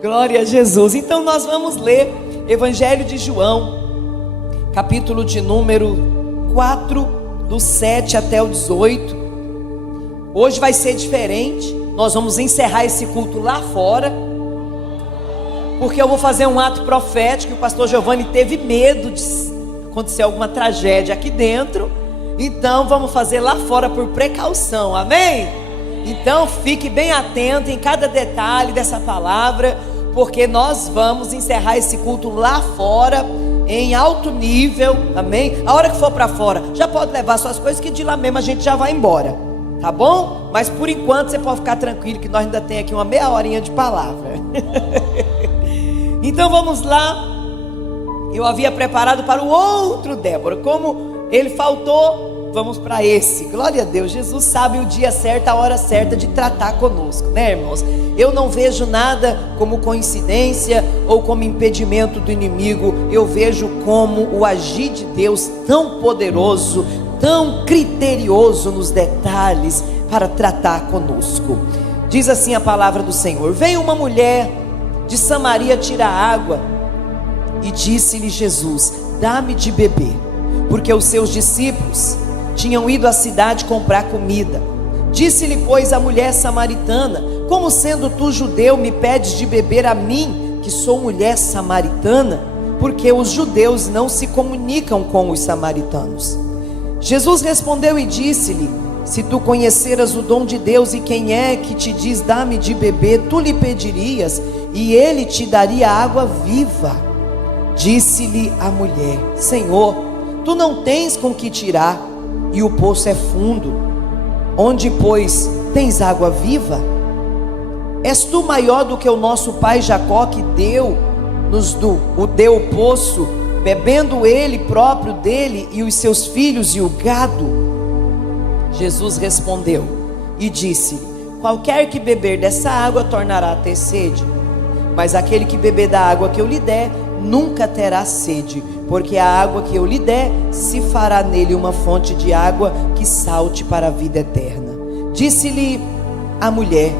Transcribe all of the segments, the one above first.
Glória a Jesus. Então nós vamos ler Evangelho de João, capítulo de número 4, do 7 até o 18. Hoje vai ser diferente. Nós vamos encerrar esse culto lá fora, porque eu vou fazer um ato profético. O pastor Giovanni teve medo de acontecer alguma tragédia aqui dentro. Então vamos fazer lá fora por precaução, amém? Então fique bem atento em cada detalhe dessa palavra, porque nós vamos encerrar esse culto lá fora, em alto nível, amém? A hora que for para fora, já pode levar suas coisas, que de lá mesmo a gente já vai embora, tá bom? Mas por enquanto você pode ficar tranquilo, que nós ainda tem aqui uma meia horinha de palavra. Então vamos lá. Eu havia preparado para o outro Débora, como ele faltou, vamos para esse. Glória a Deus. Jesus sabe o dia certo, a hora certa de tratar conosco, né, irmãos? Eu não vejo nada como coincidência ou como impedimento do inimigo. Eu vejo como o agir de Deus tão poderoso, tão criterioso nos detalhes para tratar conosco. Diz assim a palavra do Senhor: veio uma mulher de Samaria tirar água, e disse-lhe Jesus: dá-me de beber, porque os seus discípulos tinham ido à cidade comprar comida. Disse-lhe, pois, a mulher samaritana: como sendo tu judeu me pedes de beber a mim, que sou mulher samaritana? Porque os judeus não se comunicam com os samaritanos. Jesus respondeu e disse-lhe: se tu conheceras o dom de Deus e quem é que te diz dá-me de beber, tu lhe pedirias e ele te daria água viva. Disse-lhe a mulher: Senhor, tu não tens com que tirar, e o poço é fundo. Onde, pois, tens água viva? És tu maior do que o nosso pai Jacó, que nos deu o poço, bebendo ele próprio dele e os seus filhos e o gado? Jesus respondeu e disse: qualquer que beber dessa água tornará a ter sede, mas aquele que beber da água que eu lhe der nunca terá sede, porque a água que eu lhe der se fará nele uma fonte de água que salte para a vida eterna. Disse-lhe a mulher: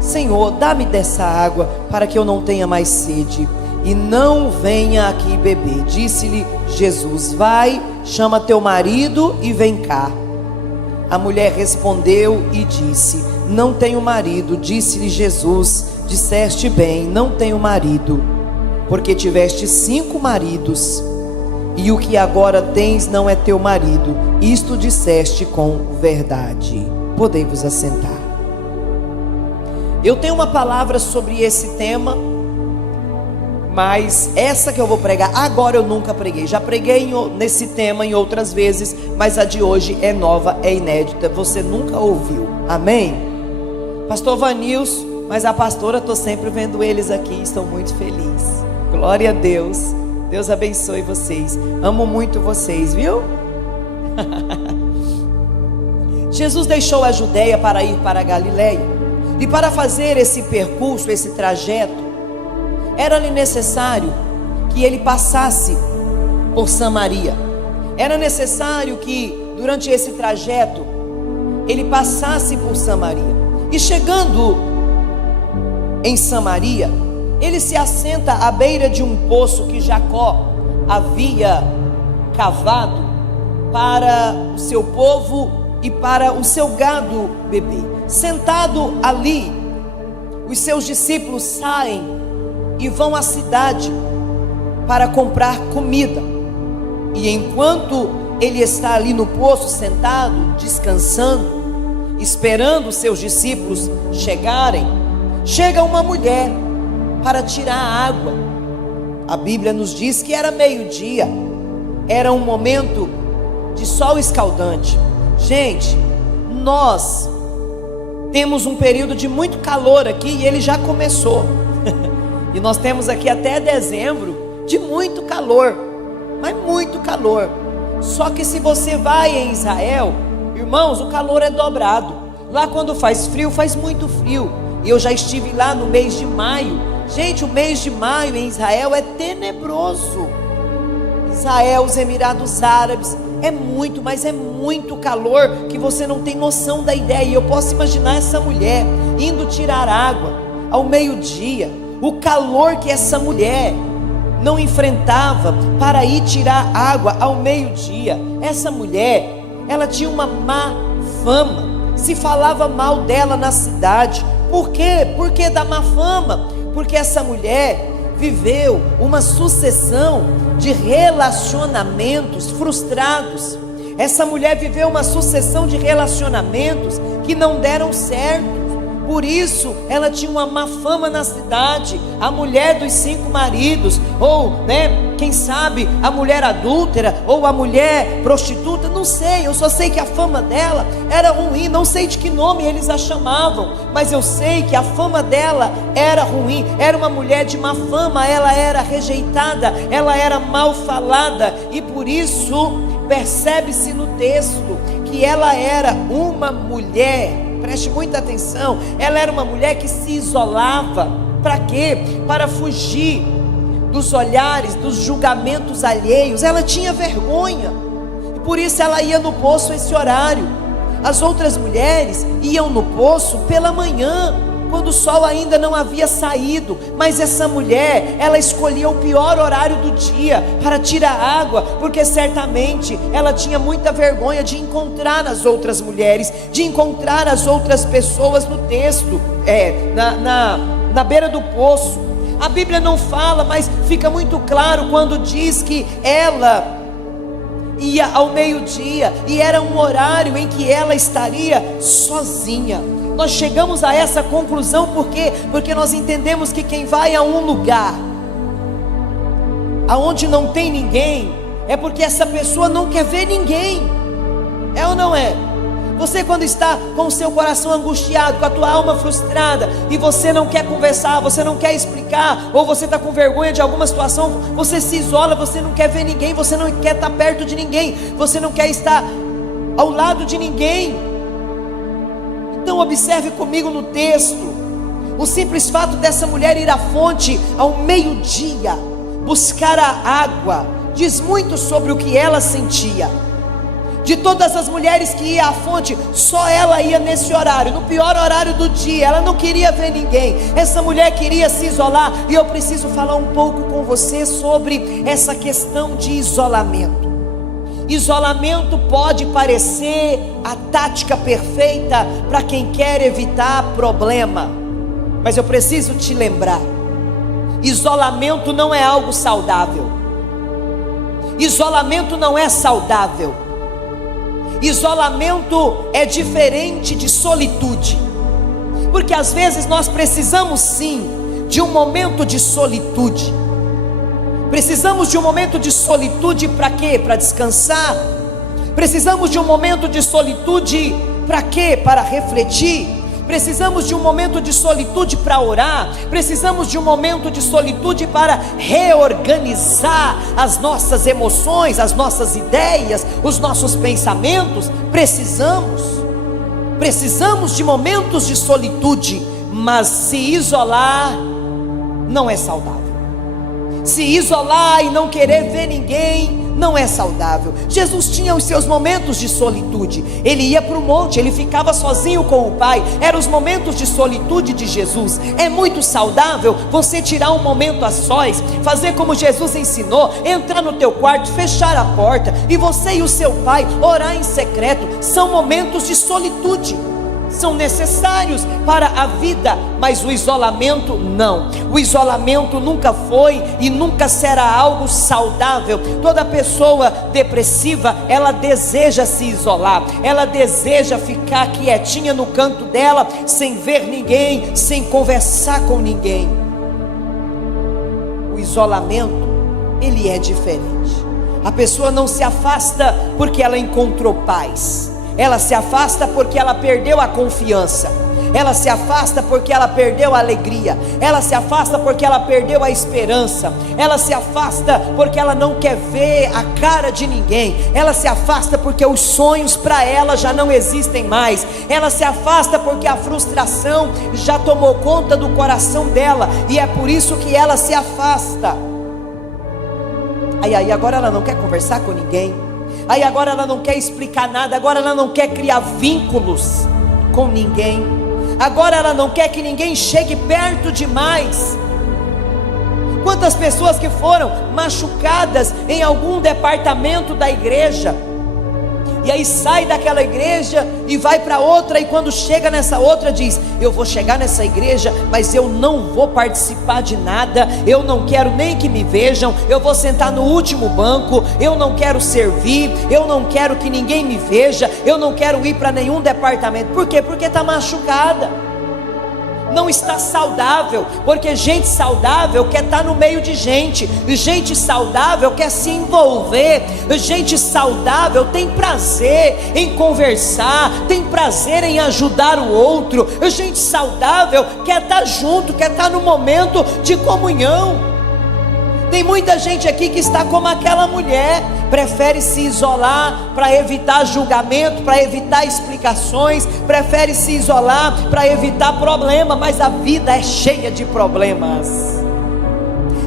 Senhor, dá-me dessa água para que eu não tenha mais sede e não venha aqui beber. Disse-lhe Jesus: vai, chama teu marido e vem cá. A mulher respondeu e disse: não tenho marido. Disse-lhe Jesus: disseste bem, não tenho marido, porque tiveste 5 maridos, e o que agora tens não é teu marido. Isto disseste com verdade. Podei-vos assentar. Eu tenho uma palavra sobre esse tema, mas essa que eu vou pregar agora eu nunca preguei. Já preguei nesse tema em outras vezes, mas a de hoje é nova, é inédita. Você nunca ouviu, amém? Pastor Vanilson, mas a pastora, estou sempre vendo eles aqui, estou muito feliz. Glória a Deus. Deus abençoe vocês. Amo muito vocês, viu? Jesus deixou a Judeia para ir para a Galileia, e para fazer esse percurso, esse trajeto, era-lhe necessário que ele passasse por Samaria. Era necessário que durante esse trajeto ele passasse por Samaria. E chegando em Samaria, ele se assenta à beira de um poço que Jacó havia cavado para o seu povo e para o seu gado beber. Sentado ali, os seus discípulos saem e vão à cidade para comprar comida. E enquanto ele está ali no poço sentado, descansando, esperando os seus discípulos chegarem, chega uma mulher para tirar a água. A Bíblia nos diz que era meio-dia, era um momento de sol escaldante. Gente, nós temos um período de muito calor aqui e ele já começou. E nós temos aqui até dezembro de muito calor, mas muito calor. Só que se você vai em Israel, irmãos, o calor é dobrado. Lá quando faz frio, faz muito frio. E eu já estive lá no mês de maio. Gente, o mês de maio em Israel é tenebroso. Israel, os Emirados Árabes, é muito, mas é muito calor que você não tem noção da ideia. E eu posso imaginar essa mulher indo tirar água ao meio-dia, o calor que essa mulher não enfrentava para ir tirar água ao meio-dia. Essa mulher, ela tinha uma má fama, se falava mal dela na cidade. Por quê? Por que da má fama? Porque essa mulher viveu uma sucessão de relacionamentos frustrados. Essa mulher viveu uma sucessão de relacionamentos que não deram certo. Por isso ela tinha uma má fama na cidade, a mulher dos 5 maridos, ou quem sabe a mulher adúltera, ou a mulher prostituta, não sei, eu só sei que a fama dela era ruim, não sei de que nome eles a chamavam, mas eu sei que a fama dela era ruim, era uma mulher de má fama, ela era rejeitada, ela era mal falada, e por isso percebe-se no texto que ela era uma mulher, preste muita atenção, ela era uma mulher que se isolava. Para quê? Para fugir dos olhares, dos julgamentos alheios. Ela tinha vergonha, e por isso ela ia no poço esse horário. As outras mulheres iam no poço pela manhã, quando o sol ainda não havia saído, mas essa mulher, ela escolhia o pior horário do dia para tirar água, porque certamente ela tinha muita vergonha de encontrar as outras mulheres, de encontrar as outras pessoas no texto, na beira do poço. A Bíblia não fala, mas fica muito claro quando diz que ela ia ao meio-dia, e era um horário em que ela estaria sozinha. Nós chegamos a essa conclusão porque nós entendemos que quem vai a um lugar aonde não tem ninguém, é porque essa pessoa não quer ver ninguém. É ou não é? Você, quando está com o seu coração angustiado, com a tua alma frustrada, e você não quer conversar, você não quer explicar, ou você está com vergonha de alguma situação, você se isola, você não quer ver ninguém, você não quer estar perto de ninguém, você não quer estar ao lado de ninguém. Então observe comigo no texto, o simples fato dessa mulher ir à fonte ao meio-dia, buscar a água, diz muito sobre o que ela sentia. De todas as mulheres que iam à fonte, só ela ia nesse horário, no pior horário do dia. Ela não queria ver ninguém, essa mulher queria se isolar. E eu preciso falar um pouco com você sobre essa questão de isolamento. Isolamento pode parecer a tática perfeita para quem quer evitar problema, mas eu preciso te lembrar: isolamento não é algo saudável. Isolamento não é saudável. Isolamento é diferente de solitude, porque às vezes nós precisamos sim de um momento de solitude. Precisamos de um momento de solitude para quê? Para descansar. Precisamos de um momento de solitude para quê? Para refletir. Precisamos de um momento de solitude para orar. Precisamos de um momento de solitude para reorganizar as nossas emoções, as nossas ideias, os nossos pensamentos. Precisamos de momentos de solitude, mas se isolar não é saudável. Se isolar e não querer ver ninguém não é saudável. Jesus tinha os seus momentos de solitude. Ele ia para o monte, ele ficava sozinho com o Pai. Eram os momentos de solitude de Jesus. É muito saudável você tirar um momento a sós, fazer como Jesus ensinou, entrar no teu quarto, fechar a porta, e você e o seu Pai orar em secreto. São momentos de solitude, são necessários para a vida, mas o isolamento não. O isolamento nunca foi e nunca será algo saudável. Toda pessoa depressiva, ela deseja se isolar, ela deseja ficar quietinha no canto dela, sem ver ninguém, sem conversar com ninguém. O isolamento, ele é diferente. A pessoa não se afasta porque ela encontrou paz. Ela se afasta porque ela perdeu a confiança. Ela se afasta porque ela perdeu a alegria. Ela se afasta porque ela perdeu a esperança. Ela se afasta porque ela não quer ver a cara de ninguém. Ela se afasta porque os sonhos para ela já não existem mais. Ela se afasta porque a frustração já tomou conta do coração dela, e é por isso que ela se afasta. Aí agora ela não quer conversar com ninguém. Aí agora ela não quer explicar nada. Agora ela não quer criar vínculos com ninguém. Agora ela não quer que ninguém chegue perto demais. Quantas pessoas que foram machucadas em algum departamento da igreja, e aí sai daquela igreja e vai para outra, e quando chega nessa outra diz: eu vou chegar nessa igreja, mas eu não vou participar de nada, eu não quero nem que me vejam, eu vou sentar no último banco, eu não quero servir, eu não quero que ninguém me veja, eu não quero ir para nenhum departamento. Por quê? Porque está machucada, não está saudável, porque gente saudável quer estar no meio de gente, gente saudável quer se envolver, gente saudável tem prazer em conversar, tem prazer em ajudar o outro, gente saudável quer estar junto, quer estar no momento de comunhão. Tem muita gente aqui que está como aquela mulher, prefere se isolar para evitar julgamento, para evitar explicações, prefere se isolar para evitar problema, mas a vida é cheia de problemas,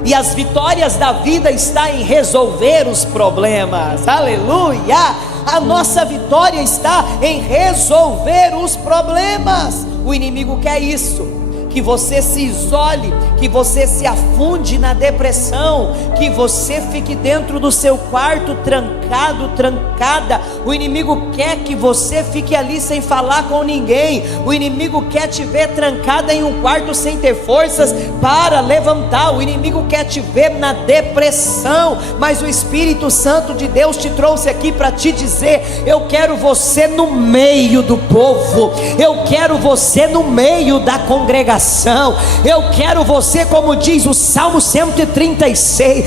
e as vitórias da vida estão em resolver os problemas. Aleluia! A nossa vitória está em resolver os problemas. O inimigo quer isso, que você se isole, que você se afunde na depressão, que você fique dentro do seu quarto trancado, trancada. O inimigo quer que você fique ali sem falar com ninguém. O inimigo quer te ver trancada em um quarto sem ter forças para levantar. O inimigo quer te ver na depressão, mas o Espírito Santo de Deus te trouxe aqui para te dizer: eu quero você no meio do povo, eu quero você no meio da congregação, eu quero você, como diz o Salmo 133,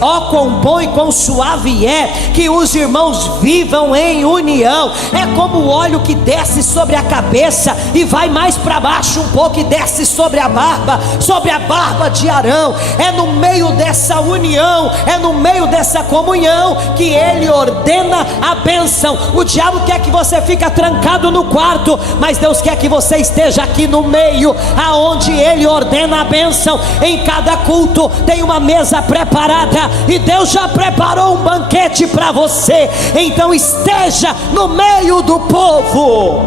ó quão bom e quão suave é que os irmãos vivam em união. É como o óleo que desce sobre a cabeça e vai mais para baixo um pouco e desce sobre a barba de Arão. É no meio dessa união, é no meio dessa comunhão que ele ordena a bênção. O diabo quer que você fique trancado no quarto, mas Deus quer que você esteja aqui no meio, aonde ele ordena a bênção. Em cada culto tem uma mesa preparada, e Deus já preparou um banquete para você. Então esteja no meio do povo.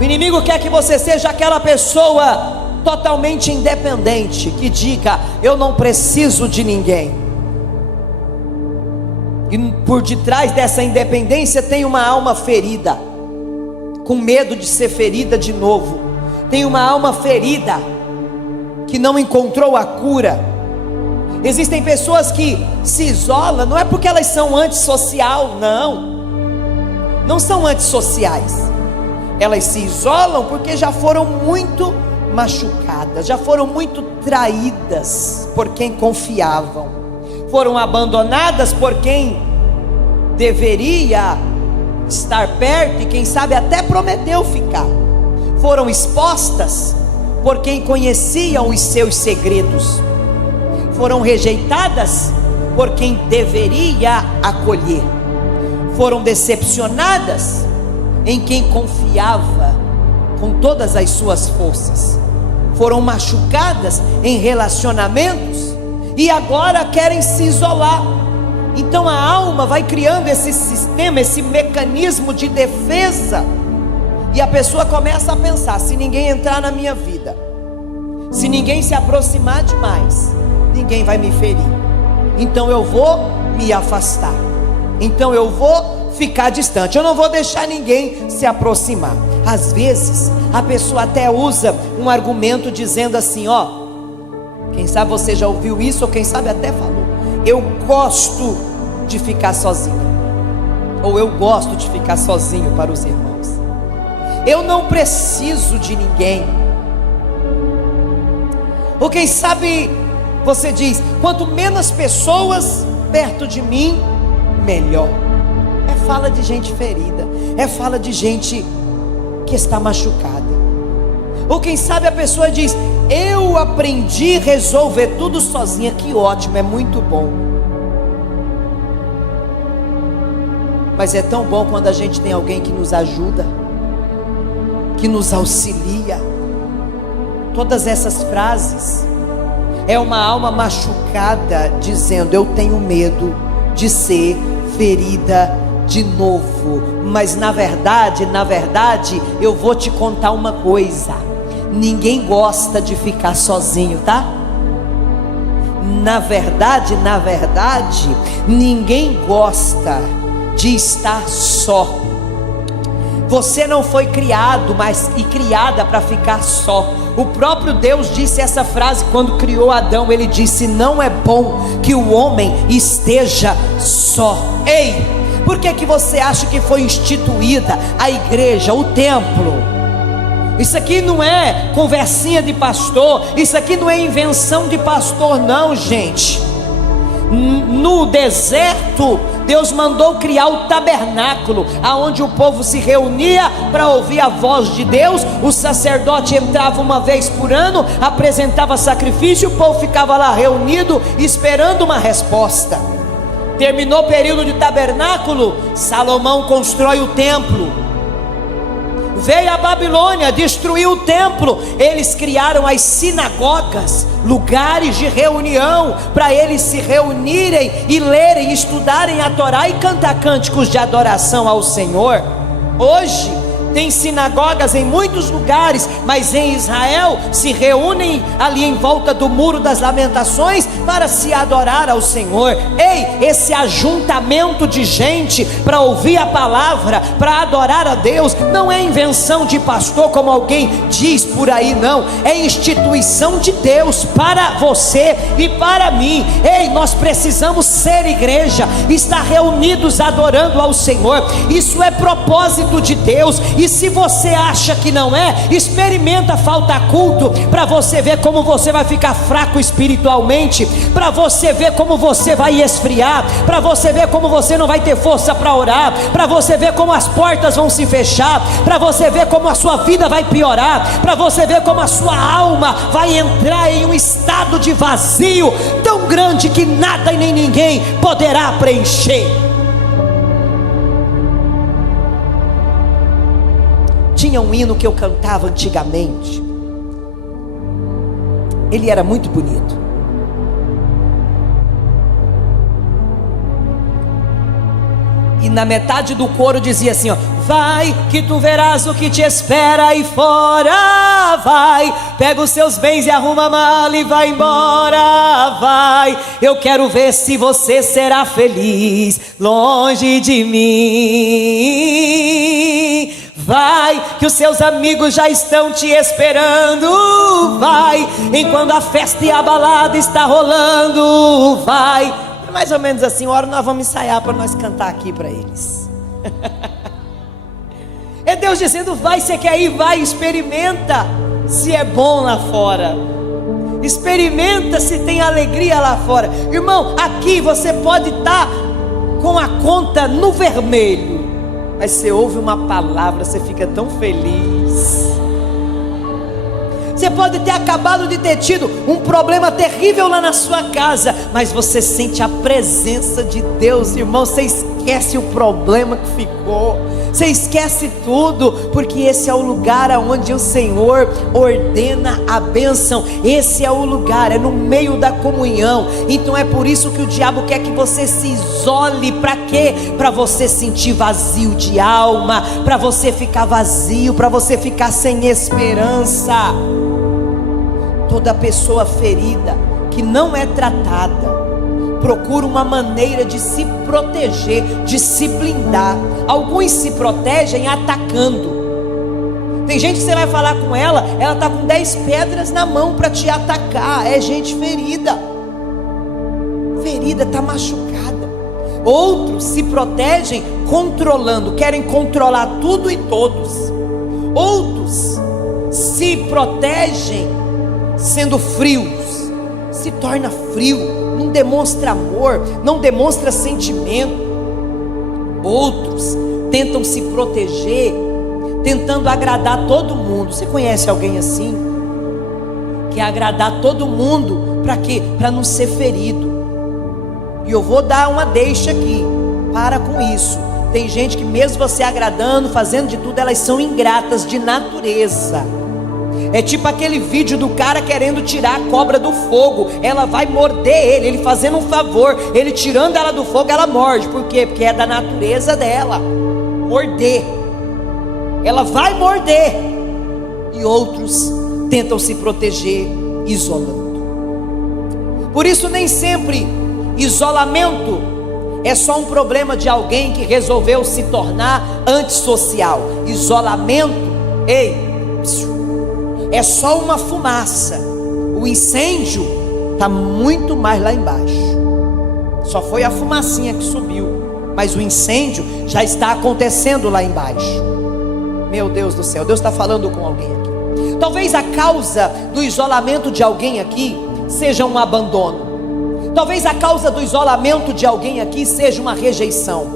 O inimigo quer que você seja aquela pessoa totalmente independente, que diga: eu não preciso de ninguém. E por detrás dessa independência tem uma alma ferida, com medo de ser ferida de novo. Tem uma alma ferida que não encontrou a cura. Existem pessoas que se isolam, não é porque elas são antissocial, não são antissociais. Elas se isolam porque já foram muito machucadas, já foram muito traídas por quem confiavam, foram abandonadas por quem deveria estar perto e quem sabe até prometeu ficar, foram expostas por quem conhecia os seus segredos, foram rejeitadas por quem deveria acolher, foram decepcionadas em quem confiava com todas as suas forças, foram machucadas em relacionamentos e agora querem se isolar. Então a alma vai criando esse sistema, esse mecanismo de defesa, e a pessoa começa a pensar: se ninguém entrar na minha vida, se ninguém se aproximar demais, ninguém vai me ferir, então eu vou me afastar, então eu vou ficar distante, eu não vou deixar ninguém se aproximar. Às vezes a pessoa até usa um argumento dizendo assim: ó, quem sabe você já ouviu isso, ou quem sabe até falou: eu gosto de ficar sozinho, ou eu gosto de ficar sozinho. Para os irmãos, eu não preciso de ninguém. Ou quem sabe você diz: quanto menos pessoas perto de mim, melhor. É fala de gente ferida, é fala de gente que está machucada. Ou quem sabe a pessoa diz: eu aprendi a resolver tudo sozinha. Que ótimo, é muito bom. Mas é tão bom quando a gente tem alguém que nos ajuda, que nos auxilia. Todas essas frases é uma alma machucada dizendo: eu tenho medo de ser ferida de novo. Mas na verdade, eu vou te contar uma coisa: ninguém gosta de ficar sozinho, tá? Na verdade, ninguém gosta de estar só. Você não foi criado, e criada para ficar só. O próprio Deus disse essa frase quando criou Adão. Ele disse: não é bom que o homem esteja só. Ei, por que você acha que foi instituída a igreja, o templo? Isso aqui não é conversinha de pastor, isso aqui não é invenção de pastor não, gente. No deserto, Deus mandou criar o tabernáculo, aonde o povo se reunia para ouvir a voz de Deus. O sacerdote entrava uma vez por ano, apresentava sacrifício, o povo ficava lá reunido, esperando uma resposta. Terminou o período de tabernáculo, Salomão constrói o templo. Veio a Babilônia, destruiu o templo. Eles criaram as sinagogas, lugares de reunião, para eles se reunirem e lerem, estudarem a Torá e cantar cânticos de adoração ao Senhor. Hoje tem sinagogas em muitos lugares, mas em Israel se reúnem ali em volta do Muro das Lamentações para se adorar ao Senhor. Ei, esse ajuntamento de gente para ouvir a palavra, para adorar a Deus, não é invenção de pastor como alguém diz por aí, não. É instituição de Deus para você e para mim. Ei, nós precisamos ser igreja, estar reunidos adorando ao Senhor. Isso é propósito de Deus. E se você acha que não é, experimenta faltar culto, para você ver como você vai ficar fraco espiritualmente, para você ver como você vai esfriar, para você ver como você não vai ter força para orar, para você ver como as portas vão se fechar, para você ver como a sua vida vai piorar, para você ver como a sua alma vai entrar em um estado de vazio tão grande que nada e nem ninguém poderá preencher. Tinha um hino que eu cantava antigamente, ele era muito bonito. E na metade do coro dizia assim, ó: vai que tu verás o que te espera aí fora. Vai, pega os seus bens e arruma a mala e vai embora. Vai, eu quero ver se você será feliz longe de mim. Vai, que os seus amigos já estão te esperando. Vai, enquanto a festa e a balada está rolando. Vai, mais ou menos assim. Uma hora nós vamos ensaiar para nós cantar aqui para eles. É Deus dizendo: vai, você quer ir? Vai, experimenta se é bom lá fora, experimenta se tem alegria lá fora. Irmão, aqui você pode estar com a conta no vermelho, mas você ouve uma palavra, você fica tão feliz. Você pode ter acabado de ter tido um problema terrível lá na sua casa, mas você sente a presença de Deus, irmão. Você esquece o problema que ficou, você esquece tudo, porque esse é o lugar onde o Senhor ordena a bênção. Esse é o lugar, é no meio da comunhão. Então é por isso que o diabo quer que você se isole. Para quê? Para você sentir vazio de alma, para você ficar vazio, para você ficar sem esperança. Toda pessoa ferida que não é tratada procura uma maneira de se proteger, de se blindar. Alguns se protegem atacando. Tem gente que você vai falar com ela, ela está com 10 pedras na mão para te atacar. É gente ferida, está machucada. Outros se protegem controlando, querem controlar tudo e todos. Outros se protegem sendo frios, se torna frio, não demonstra amor, não demonstra sentimento. Outros tentam se proteger, tentando agradar todo mundo. Você conhece alguém assim? Quer agradar todo mundo, para quê? Para não ser ferido. E eu vou dar uma deixa aqui, para com isso. Tem gente que mesmo você agradando, fazendo de tudo, elas são ingratas de natureza. É tipo aquele vídeo do cara querendo tirar a cobra do fogo. Ela vai morder ele fazendo um favor. Ele tirando ela do fogo, ela morde. Por quê? Porque é da natureza dela morder. Ela vai morder. E outros tentam se proteger isolando. Por isso, nem sempre isolamento é só um problema de alguém que resolveu se tornar antissocial. Isolamento, é só uma fumaça. O incêndio está muito mais lá embaixo. Só foi a fumacinha que subiu, mas o incêndio já está acontecendo lá embaixo. Meu Deus do céu, Deus está falando com alguém aqui. Talvez a causa do isolamento de alguém aqui seja um abandono. Talvez a causa do isolamento de alguém aqui seja uma rejeição.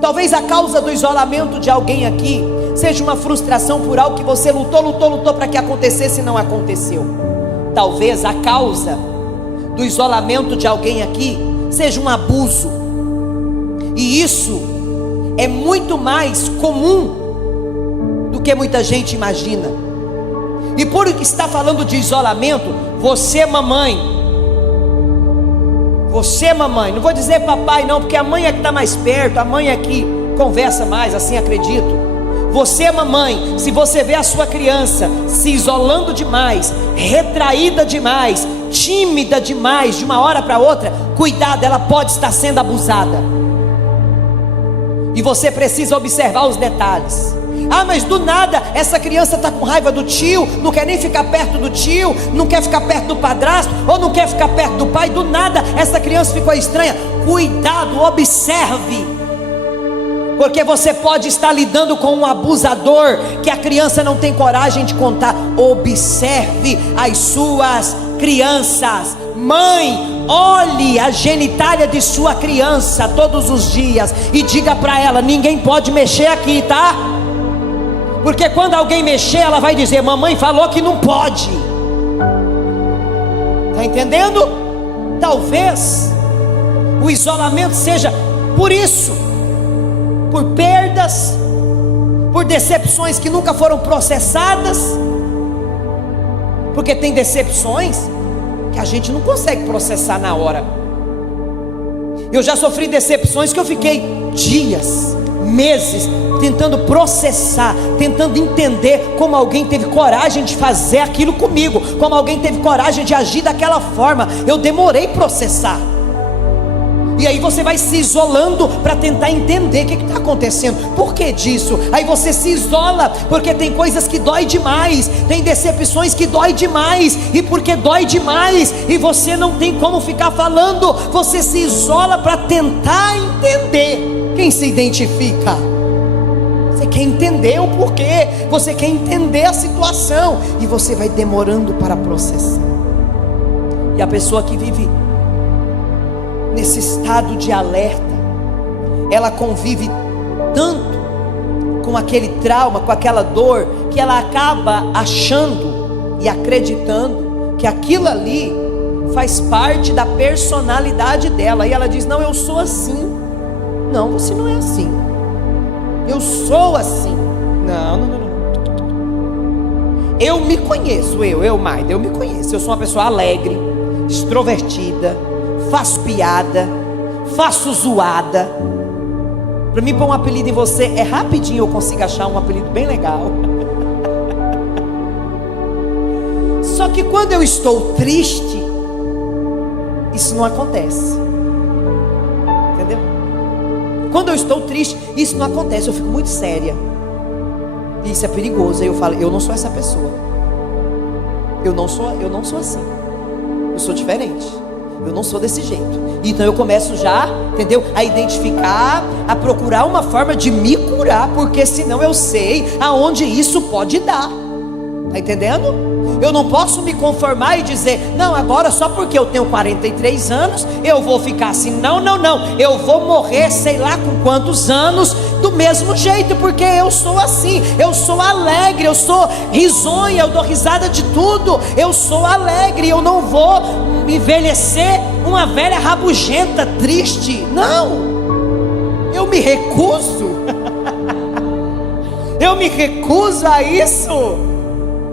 Talvez a causa do isolamento de alguém aqui seja uma frustração por algo que você lutou para que acontecesse e não aconteceu. Talvez a causa do isolamento de alguém aqui seja um abuso. E isso é muito mais comum do que muita gente imagina. E por estar falando de isolamento, você mamãe, não vou dizer papai não, porque a mãe é que está mais perto, a mãe é que conversa mais, assim acredito. Você mamãe, se você vê a sua criança se isolando demais, retraída demais, tímida demais, de uma hora para outra, cuidado, ela pode estar sendo abusada. E você precisa observar os detalhes. Ah, mas do nada essa criança está com raiva do tio, não quer nem ficar perto do tio, não quer ficar perto do padrasto, ou não quer ficar perto do pai. Do nada essa criança ficou estranha. Cuidado, observe, porque você pode estar lidando com um abusador que a criança não tem coragem de contar. Observe as suas crianças. Mãe, olhe a genitália de sua criança todos os dias e diga para ela: ninguém pode mexer aqui, tá? Porque quando alguém mexer, ela vai dizer: mamãe falou que não pode. Está entendendo? Talvez o isolamento seja por isso, por perdas, por decepções que nunca foram processadas. Porque tem decepções que a gente não consegue processar na hora. Eu já sofri decepções que eu fiquei dias, meses tentando processar, tentando entender como alguém teve coragem de fazer aquilo comigo, como alguém teve coragem de agir daquela forma. Eu demorei processar. E aí você vai se isolando para tentar entender o que está acontecendo, por que disso? Aí você se isola, porque tem coisas que dói demais, tem decepções que dói demais, e porque dói demais, e você não tem como ficar falando, você se isola para tentar entender. Quem se identifica? Você quer entender o porquê, você quer entender a situação, e você vai demorando para processar. E a pessoa que vive nesse estado de alerta, ela convive tanto com aquele trauma, com aquela dor, que ela acaba achando e acreditando que aquilo ali faz parte da personalidade dela. E ela diz: não, eu sou assim. Não, você não é assim. Eu sou assim. Não. Eu me conheço, Maida, eu me conheço. Eu sou uma pessoa alegre, extrovertida, faço piada, faço zoada. Para mim pôr um apelido em você é rapidinho, eu consigo achar um apelido bem legal. Só que quando eu estou triste, isso não acontece. Entendeu? Quando eu estou triste, isso não acontece, eu fico muito séria. E isso é perigoso. Aí eu falo: eu não sou essa pessoa. Eu não sou assim. Eu sou diferente. Eu não sou desse jeito. Então eu começo já, entendeu? A identificar, a procurar uma forma de me curar, porque senão eu sei aonde isso pode dar. Tá entendendo? Eu não posso me conformar e dizer: não, agora só porque eu tenho 43 anos eu vou ficar assim. Não. Eu vou morrer sei lá com quantos anos do mesmo jeito, porque eu sou assim. Eu sou alegre, eu sou risonha, eu dou risada de tudo. Eu sou alegre, eu não vou envelhecer uma velha rabugenta, triste. Não, eu me recuso. Eu me recuso a isso.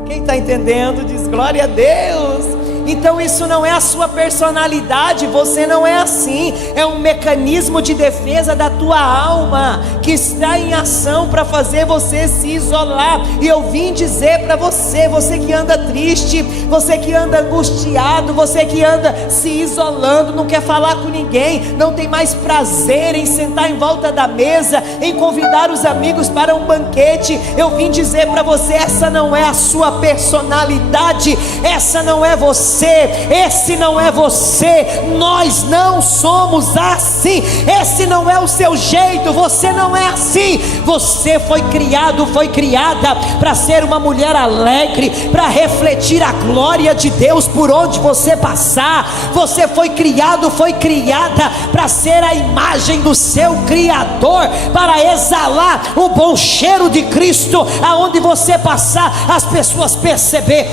Quem está entendendo diz glória a Deus. Então isso não é a sua personalidade, você não é assim. É um mecanismo de defesa da tua alma que está em ação para fazer você se isolar. E eu vim dizer para você, você que anda triste, você que anda angustiado, você que anda se isolando, não quer falar com ninguém, não tem mais prazer em sentar em volta da mesa, em convidar os amigos para um banquete, eu vim dizer para você, essa não é a sua personalidade, essa não é você, esse não é você, nós não somos assim, esse não é o seu jeito, você não é assim. Você foi criado, foi criada para ser uma mulher alegre, para refletir a glória de Deus por onde você passar. Você foi criado, foi criada para ser a imagem do seu Criador, para exalar o bom cheiro de Cristo, aonde você passar, as pessoas perceber,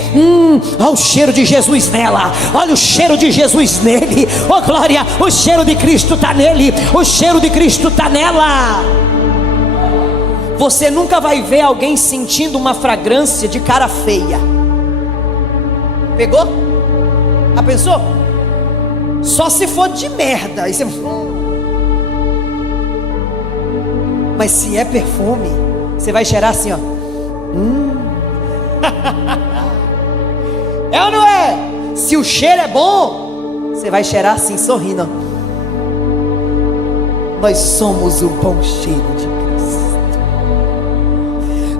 olha o cheiro de Jesus nela, olha o cheiro de Jesus nele, oh glória, o cheiro de Cristo está nele, o cheiro de Cristo está nela. Você nunca vai ver alguém sentindo uma fragrância de cara feia. Pegou? Já pensou? Só se for de merda. Aí você... Mas se é perfume, você vai cheirar assim, ó. É ou não é? Se o cheiro é bom, você vai cheirar assim, sorrindo. Nós somos o bom cheiro de Cristo.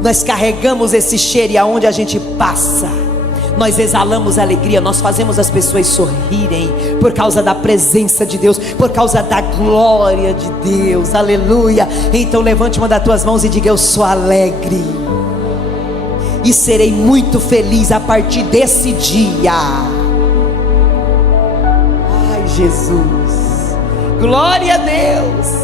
Nós carregamos esse cheiro e aonde a gente passa, nós exalamos alegria, nós fazemos as pessoas sorrirem por causa da presença de Deus, por causa da glória de Deus, aleluia. Então levante uma das tuas mãos e diga: eu sou alegre e serei muito feliz a partir desse dia. Ai, Jesus, glória a Deus.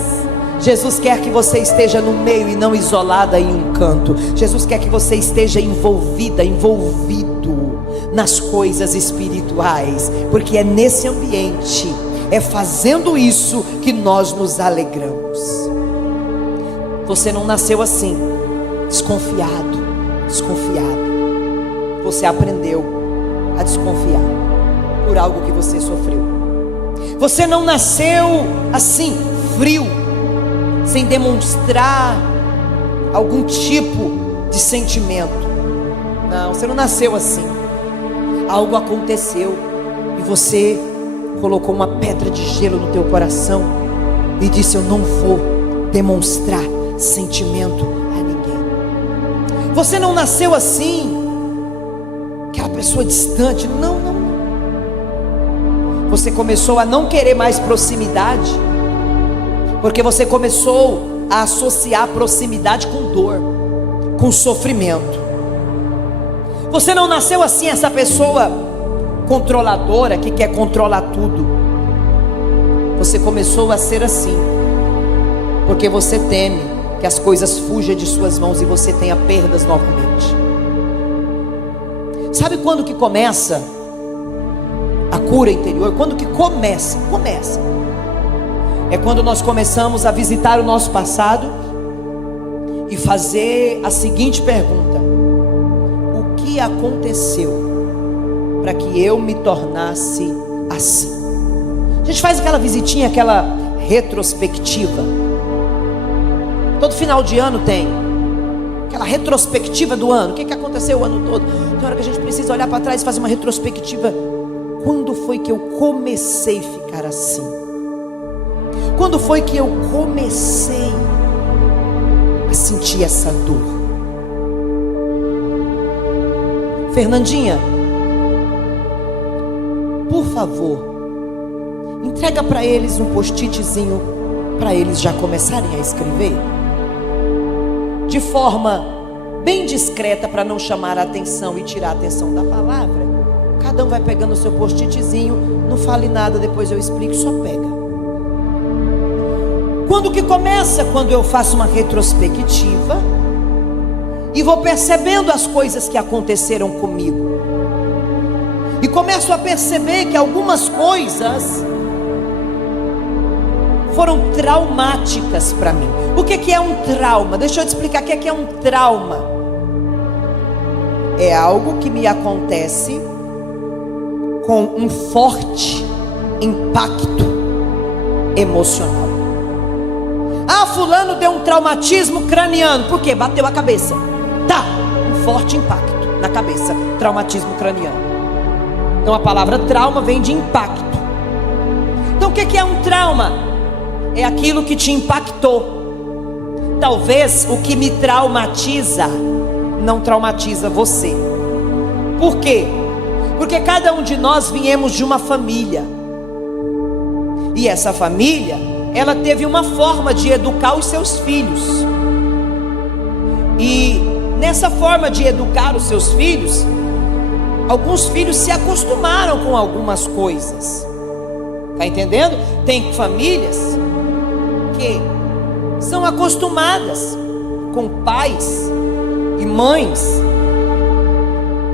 Jesus quer que você esteja no meio e não isolada em um canto. Jesus quer que você esteja envolvido nas coisas espirituais, porque é nesse ambiente, é fazendo isso que nós nos alegramos. Você não nasceu assim, desconfiado. Você aprendeu a desconfiar por algo que você sofreu. Você não nasceu assim, frio, sem demonstrar algum tipo de sentimento. Não, você não nasceu assim. Algo aconteceu e você colocou uma pedra de gelo no teu coração e disse: eu não vou demonstrar sentimento a ninguém. Você não nasceu assim, aquela pessoa distante. Não. Você começou a não querer mais proximidade, porque você começou a associar proximidade com dor, com sofrimento. Você não nasceu assim, essa pessoa controladora que quer controlar tudo. Você começou a ser assim porque você teme que as coisas fujam de suas mãos e você tenha perdas novamente. Sabe quando que começa a cura interior? Quando que começa? É quando nós começamos a visitar o nosso passado e fazer a seguinte pergunta: o que aconteceu para que eu me tornasse assim? A gente faz aquela visitinha, aquela retrospectiva. Todo final de ano tem aquela retrospectiva do ano. O que aconteceu o ano todo? Tem hora que a gente precisa olhar para trás e fazer uma retrospectiva. Quando foi que eu comecei a ficar assim? Quando foi que eu comecei a sentir essa dor? Fernandinha, por favor, entrega para eles um post-itzinho para eles já começarem a escrever, de forma bem discreta, para não chamar a atenção e tirar a atenção da palavra. Cada um vai pegando o seu post-itzinho. Não fale nada, depois eu explico, só pega. Quando que começa? Quando eu faço uma retrospectiva e vou percebendo as coisas que aconteceram comigo, e começo a perceber que algumas coisas foram traumáticas para mim. O que é um trauma? Deixa eu te explicar o que é um trauma. É algo que me acontece com um forte impacto emocional. Ah, fulano deu um traumatismo craniano. Por quê? Bateu a cabeça. Tá, um forte impacto na cabeça, traumatismo craniano. Então a palavra trauma vem de impacto. Então o que é um trauma? É aquilo que te impactou. Talvez o que me traumatiza não traumatiza você. Por quê? Porque cada um de nós viemos de uma família. E essa família, ela teve uma forma de educar os seus filhos. E nessa forma de educar os seus filhos, alguns filhos se acostumaram com algumas coisas. Está entendendo? Tem famílias que são acostumadas com pais e mães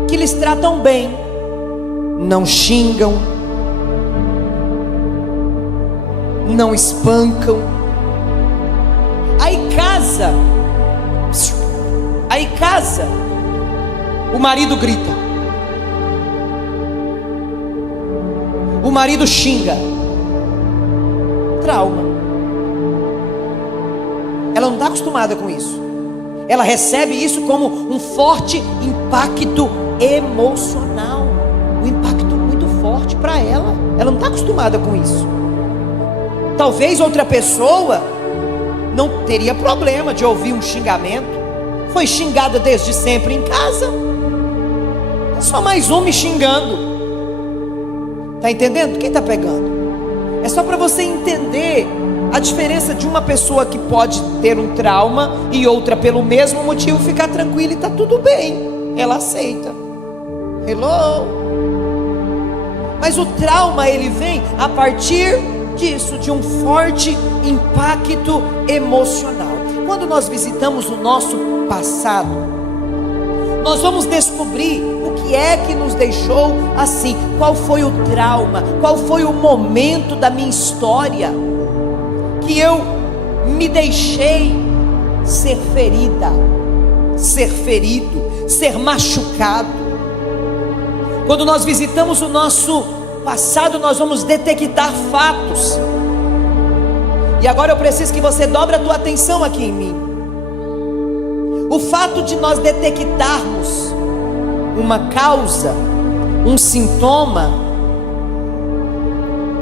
que lhes tratam bem, não xingam, não espancam. Aí casa, o marido grita, o marido xinga. Trauma. Ela não está acostumada com isso. Ela recebe isso como um forte impacto emocional, um impacto muito forte para ela. Ela não está acostumada com isso. Talvez outra pessoa não teria problema de ouvir um xingamento. Foi xingada desde sempre em casa. É só mais um me xingando. Está entendendo? Quem está pegando? É só para você entender a diferença de uma pessoa que pode ter um trauma e outra pelo mesmo motivo ficar tranquila e está tudo bem. Ela aceita. Hello? Mas o trauma, ele vem a partir disso, de um forte impacto emocional. Quando nós visitamos o nosso passado, nós vamos descobrir o que é que nos deixou assim. Qual foi o trauma? Qual foi o momento da minha história que eu me deixei ser ferida, ser ferido, ser machucado? Quando nós visitamos o nosso passado, nós vamos detectar fatos. E agora eu preciso que você dobre a tua atenção aqui em mim. O fato de nós detectarmos uma causa, um sintoma,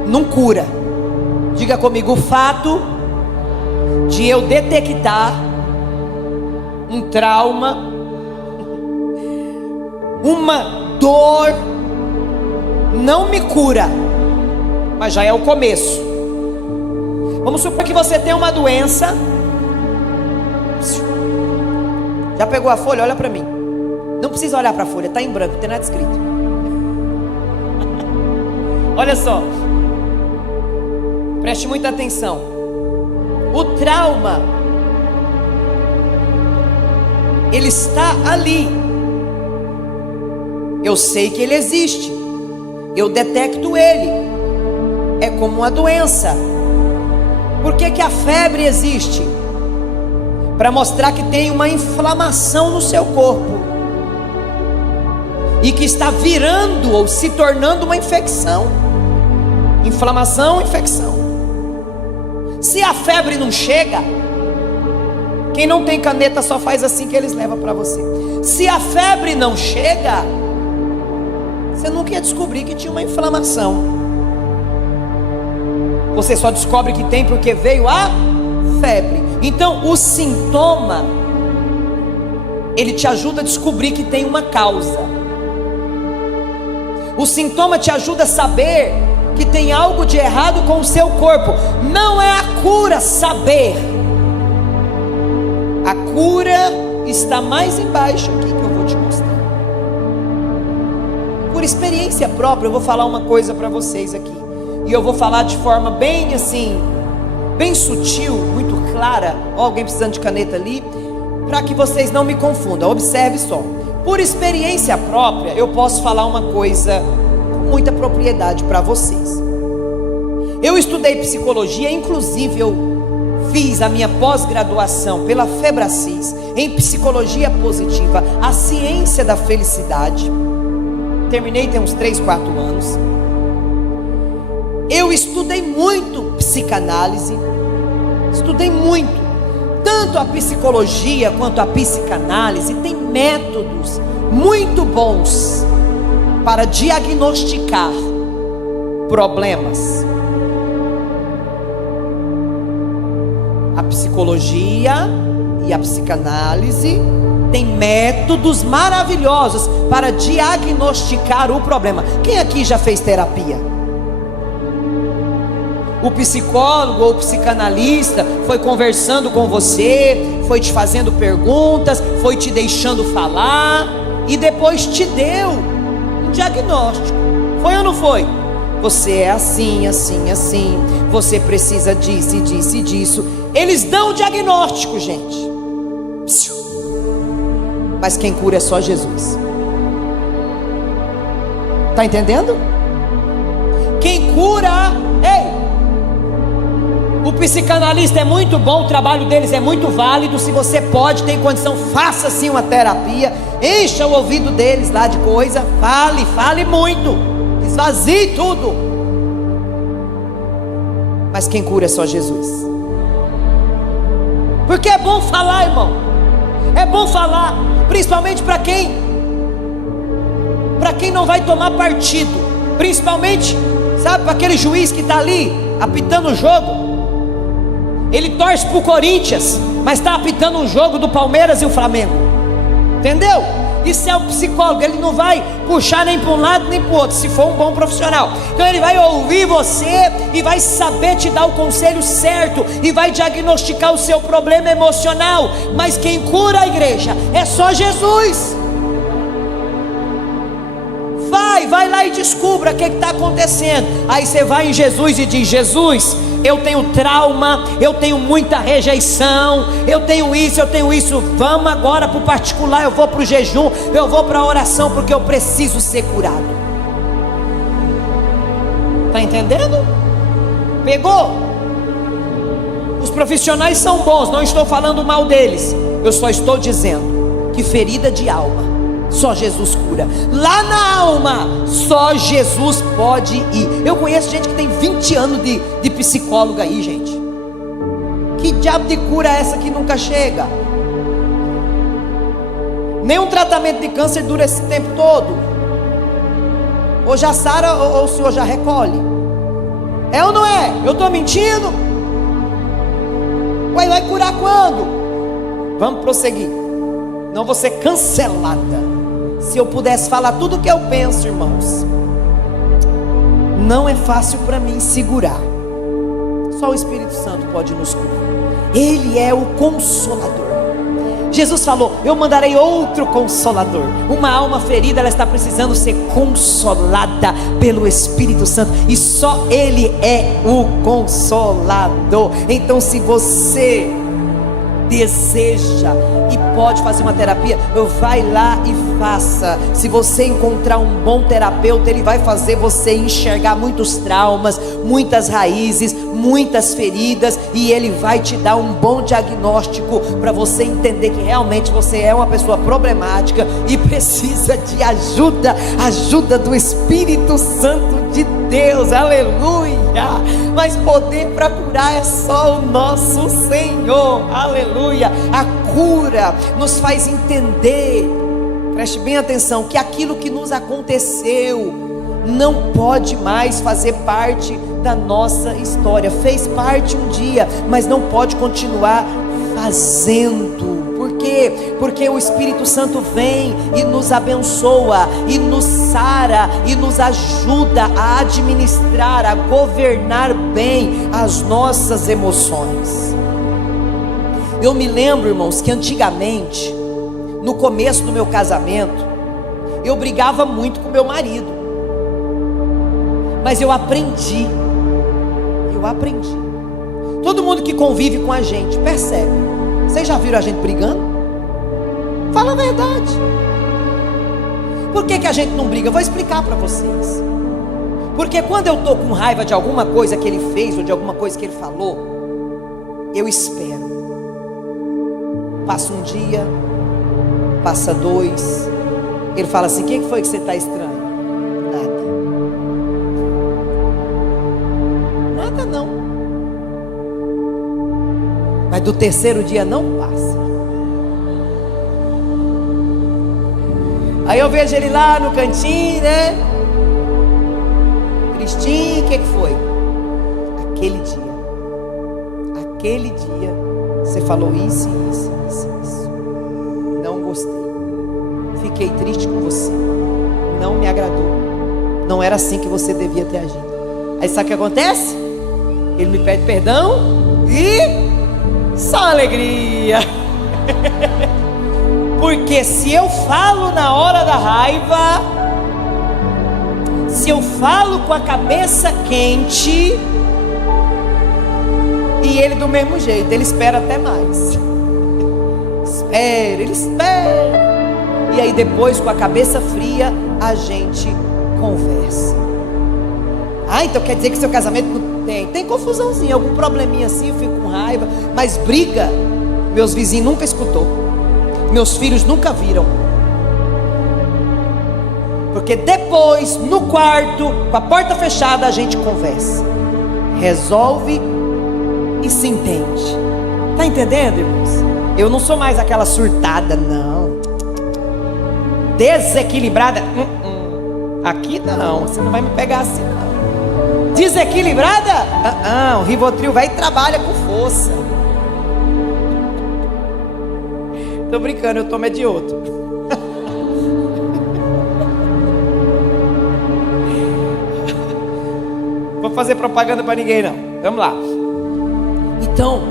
não cura. Diga comigo: o fato de eu detectar um trauma, uma dor, não me cura, mas já é o começo. Vamos supor que você tem uma doença. Já pegou a folha? Olha para mim. Não precisa olhar para a folha, está em branco, não tem nada escrito. Olha só, preste muita atenção. O trauma, ele está ali. Eu sei que ele existe, eu detecto ele. É como uma doença. Por que a febre existe? Para mostrar que tem uma inflamação no seu corpo e que está virando ou se tornando uma infecção. Inflamação, infecção. Se a febre não chega, quem não tem caneta só faz assim que eles levam para você. Se a febre não chega, você nunca ia descobrir que tinha uma inflamação. Você só descobre que tem porque veio a febre. Então o sintoma, ele te ajuda a descobrir que tem uma causa. O sintoma te ajuda a saber que tem algo de errado com o seu corpo. Não é a cura saber. A cura está mais embaixo aqui que eu vou te mostrar. Por experiência própria, eu vou falar uma coisa para vocês aqui. E eu vou falar de forma bem assim, bem sutil, muito clara. Ó, alguém precisando de caneta ali, para que vocês não me confundam. Observe só. Por experiência própria, eu posso falar uma coisa com muita propriedade para vocês. Eu estudei psicologia, inclusive eu fiz a minha pós-graduação pela Febracis em psicologia positiva, a ciência da felicidade. terminei tem uns 3, 4 anos. Eu estudei muito psicanálise, estudei muito, tanto a psicologia quanto a psicanálise tem métodos muito bons para diagnosticar problemas. A psicologia e a psicanálise tem métodos maravilhosos para diagnosticar o problema. Quem aqui já fez terapia? O psicólogo ou o psicanalista foi conversando com você, foi te fazendo perguntas, foi te deixando falar e depois te deu um diagnóstico. Foi ou não foi? Você é assim, assim, assim. Você precisa disso, disso e disso. Eles dão o diagnóstico, gente. Mas quem cura é só Jesus. Está entendendo? Quem cura, ei, o psicanalista é muito bom, o trabalho deles é muito válido. Se você pode, tem condição, faça sim uma terapia. Encha o ouvido deles lá de coisa. Fale muito. Esvazie tudo. Mas quem cura é só Jesus. Porque é bom falar, irmão. É bom falar, principalmente para quem não vai tomar partido. Principalmente, sabe, para aquele juiz que está ali apitando o jogo. Ele torce para o Corinthians, mas está apitando um jogo do Palmeiras e o Flamengo. Entendeu? Isso é o psicólogo. Ele não vai puxar nem para um lado nem para o outro, se for um bom profissional. Então ele vai ouvir você e vai saber te dar o conselho certo e vai diagnosticar o seu problema emocional. Mas quem cura a igreja é só Jesus. Vai lá e descubra o que está acontecendo. Aí você vai em Jesus e diz: Jesus, eu tenho trauma, eu tenho muita rejeição, eu tenho isso. Vamos agora para o particular, eu vou para o jejum, eu vou para a oração, porque eu preciso ser curado. Está entendendo? Pegou? Os profissionais são bons, não estou falando mal deles, eu só estou dizendo que ferida de alma só Jesus cura. Lá na alma, só Jesus pode ir. Eu conheço gente que tem 20 anos de psicóloga aí, gente. Que diabo de cura é essa que nunca chega? Nenhum tratamento de câncer dura esse tempo todo. Ou já sara ou o senhor já recolhe. É ou não é? Eu estou mentindo? Ué, vai curar quando? Vamos prosseguir. Não vou ser cancelada. Se eu pudesse falar tudo o que eu penso, irmãos, não é fácil para mim segurar. Só o Espírito Santo pode nos curar. Ele é o Consolador. Jesus falou: eu mandarei outro Consolador. Uma alma ferida, ela está precisando ser consolada pelo Espírito Santo, e só Ele é o Consolador. Então, se você deseja e pode fazer uma terapia, vai lá e faça. Se você encontrar um bom terapeuta, ele vai fazer você enxergar muitos traumas, muitas raízes, muitas feridas, e ele vai te dar um bom diagnóstico para você entender que realmente você é uma pessoa problemática e precisa de ajuda do Espírito Santo de Deus. Aleluia! Mas poder para curar é só o nosso Senhor. Aleluia! A cura nos faz entender, preste bem atenção, que aquilo que nos aconteceu não pode mais fazer parte da nossa história. Fez parte um dia, mas não pode continuar fazendo. Por quê? Porque o Espírito Santo vem e nos abençoa, e nos sara, e nos ajuda a administrar, a governar bem as nossas emoções. Eu me lembro, irmãos, que antigamente, no começo do meu casamento, eu brigava muito com meu marido. Mas eu aprendi. Todo mundo que convive com a gente percebe. Vocês já viram a gente brigando? Fala a verdade. Por que a gente não briga? Eu vou explicar para vocês. Porque quando eu estou com raiva de alguma coisa que ele fez, ou de alguma coisa que ele falou, eu espero. Passa um dia, passa 2, ele fala assim: o que foi que você está estranho? mas do terceiro dia não passa. Aí eu vejo ele lá no cantinho, né? Cristinho, o que foi? Aquele dia, você falou isso. Não gostei. Fiquei triste com você. Não me agradou. Não era assim que você devia ter agido. Aí sabe o que acontece? Ele me pede perdão e só alegria. Porque se eu falo na hora da raiva, se eu falo com a cabeça quente, e ele do mesmo jeito, ele espera até mais. Ele espera. E aí depois, com a cabeça fria, a gente conversa. Então quer dizer que seu casamento não tem confusãozinha, algum probleminha assim, eu fico com raiva. Mas briga, meus vizinhos nunca escutou, meus filhos nunca viram. Porque depois, no quarto, com a porta fechada, a gente conversa, resolve e se entende. Tá entendendo, irmãos? Eu não sou mais aquela surtada, não, desequilibrada. Aqui não, você não vai me pegar assim, não. Desequilibrada? O Rivotril vai e trabalha com força. Tô brincando, eu tomo é de outro. Vou fazer propaganda para ninguém não. Vamos lá. Então,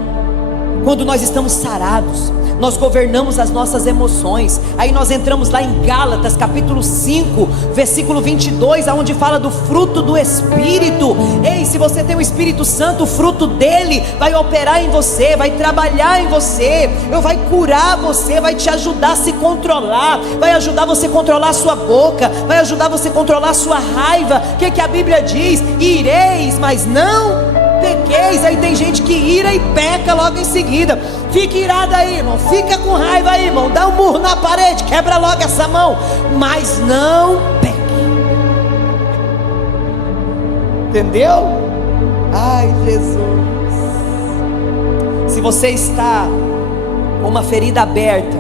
quando nós estamos sarados, nós governamos as nossas emoções. Aí nós entramos lá em Gálatas capítulo 5, versículo 22, aonde fala do fruto do Espírito. Ei, se você tem o Espírito Santo, o fruto dele vai operar em você, vai trabalhar em você, vai curar você, vai te ajudar a se controlar, vai ajudar você a controlar a sua boca, vai ajudar você a controlar a sua raiva. O que a Bíblia diz? Ireis, mas não pequeis. Aí tem gente que ira e peca logo em seguida. Fica irado aí, irmão, fica com raiva aí, irmão, dá um murro na parede, quebra logo essa mão, mas não peque. Entendeu? Ai, Jesus. Se você está com uma ferida aberta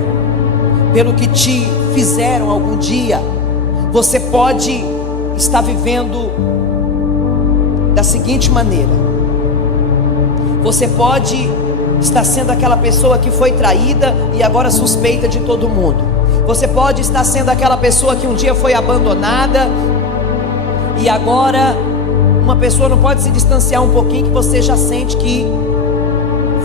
pelo que te fizeram algum dia, você pode estar vivendo da seguinte maneira: você pode estar sendo aquela pessoa que foi traída e agora suspeita de todo mundo. Você pode estar sendo aquela pessoa que um dia foi abandonada e agora uma pessoa não pode se distanciar um pouquinho, que você já sente que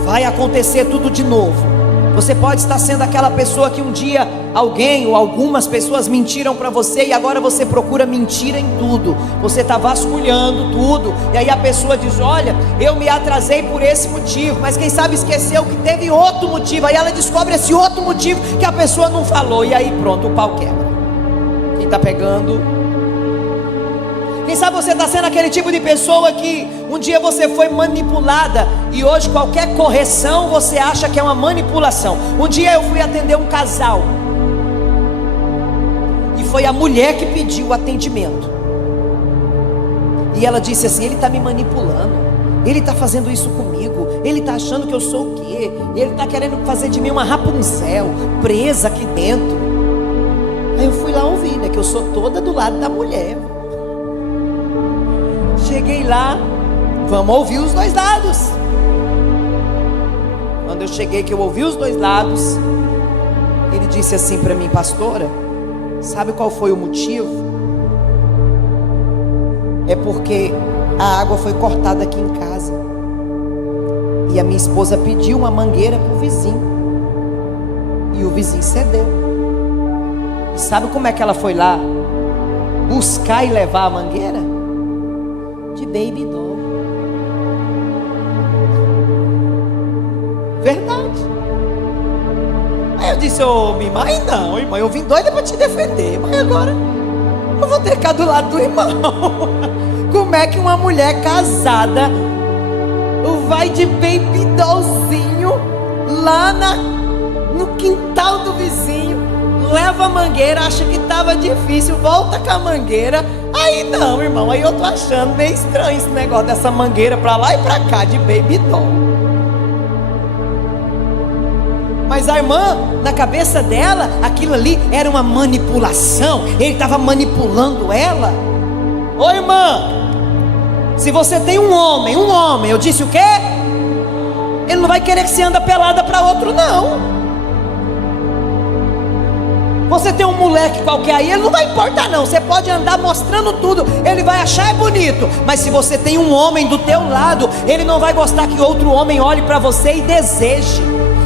vai acontecer tudo de novo. Você pode estar sendo aquela pessoa que um dia alguém ou algumas pessoas mentiram para você e agora você procura mentira em tudo. Você está vasculhando tudo e aí a pessoa diz: olha, eu me atrasei por esse motivo, mas quem sabe esqueceu que teve outro motivo. Aí ela descobre esse outro motivo que a pessoa não falou e aí pronto, o pau quebra. Quem está pegando? Quem sabe você está sendo aquele tipo de pessoa que um dia você foi manipulada e hoje qualquer correção você acha que é uma manipulação. Um dia eu fui atender um casal e foi a mulher que pediu o atendimento. E ela disse assim: ele está me manipulando, ele está fazendo isso comigo, ele está achando que eu sou o quê? Ele está querendo fazer de mim uma Rapunzel presa aqui dentro. Aí eu fui lá ouvir, né, que eu sou toda do lado da mulher. Cheguei lá, vamos ouvir os dois lados. Quando eu cheguei, que eu ouvi os dois lados, ele disse assim para mim: pastora, sabe qual foi o motivo? É porque a água foi cortada aqui em casa e a minha esposa pediu uma mangueira para o vizinho e o vizinho cedeu. E sabe como é que ela foi lá buscar e levar a mangueira? De baby doll. Verdade. Aí eu disse: ô, minha mãe, não, irmão, eu vim doida para te defender, mas agora eu vou ter que ficar do lado do irmão. Como é que uma mulher casada vai de baby dollzinho lá no quintal do vizinho, leva a mangueira, acha que estava difícil, volta com a mangueira? Aí não, irmão, aí eu tô achando meio estranho esse negócio dessa mangueira pra lá e pra cá de baby doll. Mas a irmã, na cabeça dela, aquilo ali era uma manipulação. Ele estava manipulando ela. Ô irmã, se você tem um homem, eu disse o quê? Ele não vai querer que você anda pelada para outro, não. Você tem um moleque qualquer aí, ele não vai importar não. Você pode andar mostrando tudo, ele vai achar bonito. Mas se você tem um homem do teu lado, ele não vai gostar que outro homem olhe para você e deseje.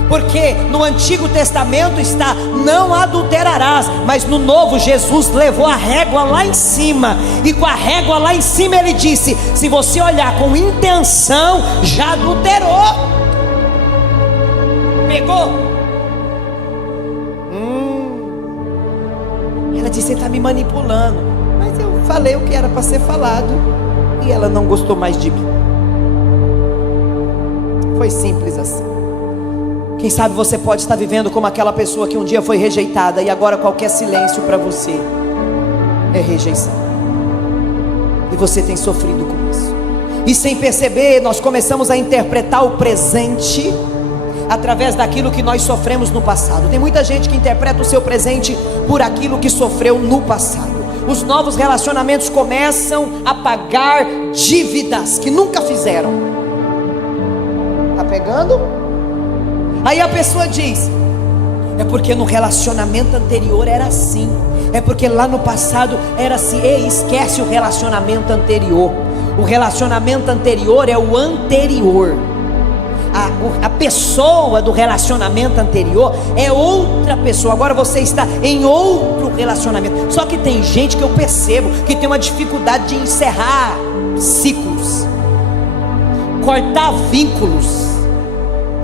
Porque no Antigo Testamento está: não adulterarás. Mas no Novo, Jesus levou a régua lá em cima. E com a régua lá em cima ele disse: se você olhar com intenção, já adulterou. Pegou? Ela disse: você está me manipulando. Mas eu falei o que era para ser falado, e ela não gostou mais de mim. Foi simples assim. Quem sabe você pode estar vivendo como aquela pessoa que um dia foi rejeitada, e agora qualquer silêncio para você é rejeição, e você tem sofrido com isso. E sem perceber, nós começamos a interpretar o presente através daquilo que nós sofremos no passado. Tem muita gente que interpreta o seu presente por aquilo que sofreu no passado. Os novos relacionamentos começam a pagar dívidas que nunca fizeram. Tá pegando? Aí a pessoa diz: é porque no relacionamento anterior era assim, é porque lá no passado era assim. Ei, esquece o relacionamento anterior. O relacionamento anterior é o anterior. A pessoa do relacionamento anterior é outra pessoa. Agora você está em outro relacionamento. Só que tem gente que eu percebo que tem uma dificuldade de encerrar ciclos, cortar vínculos.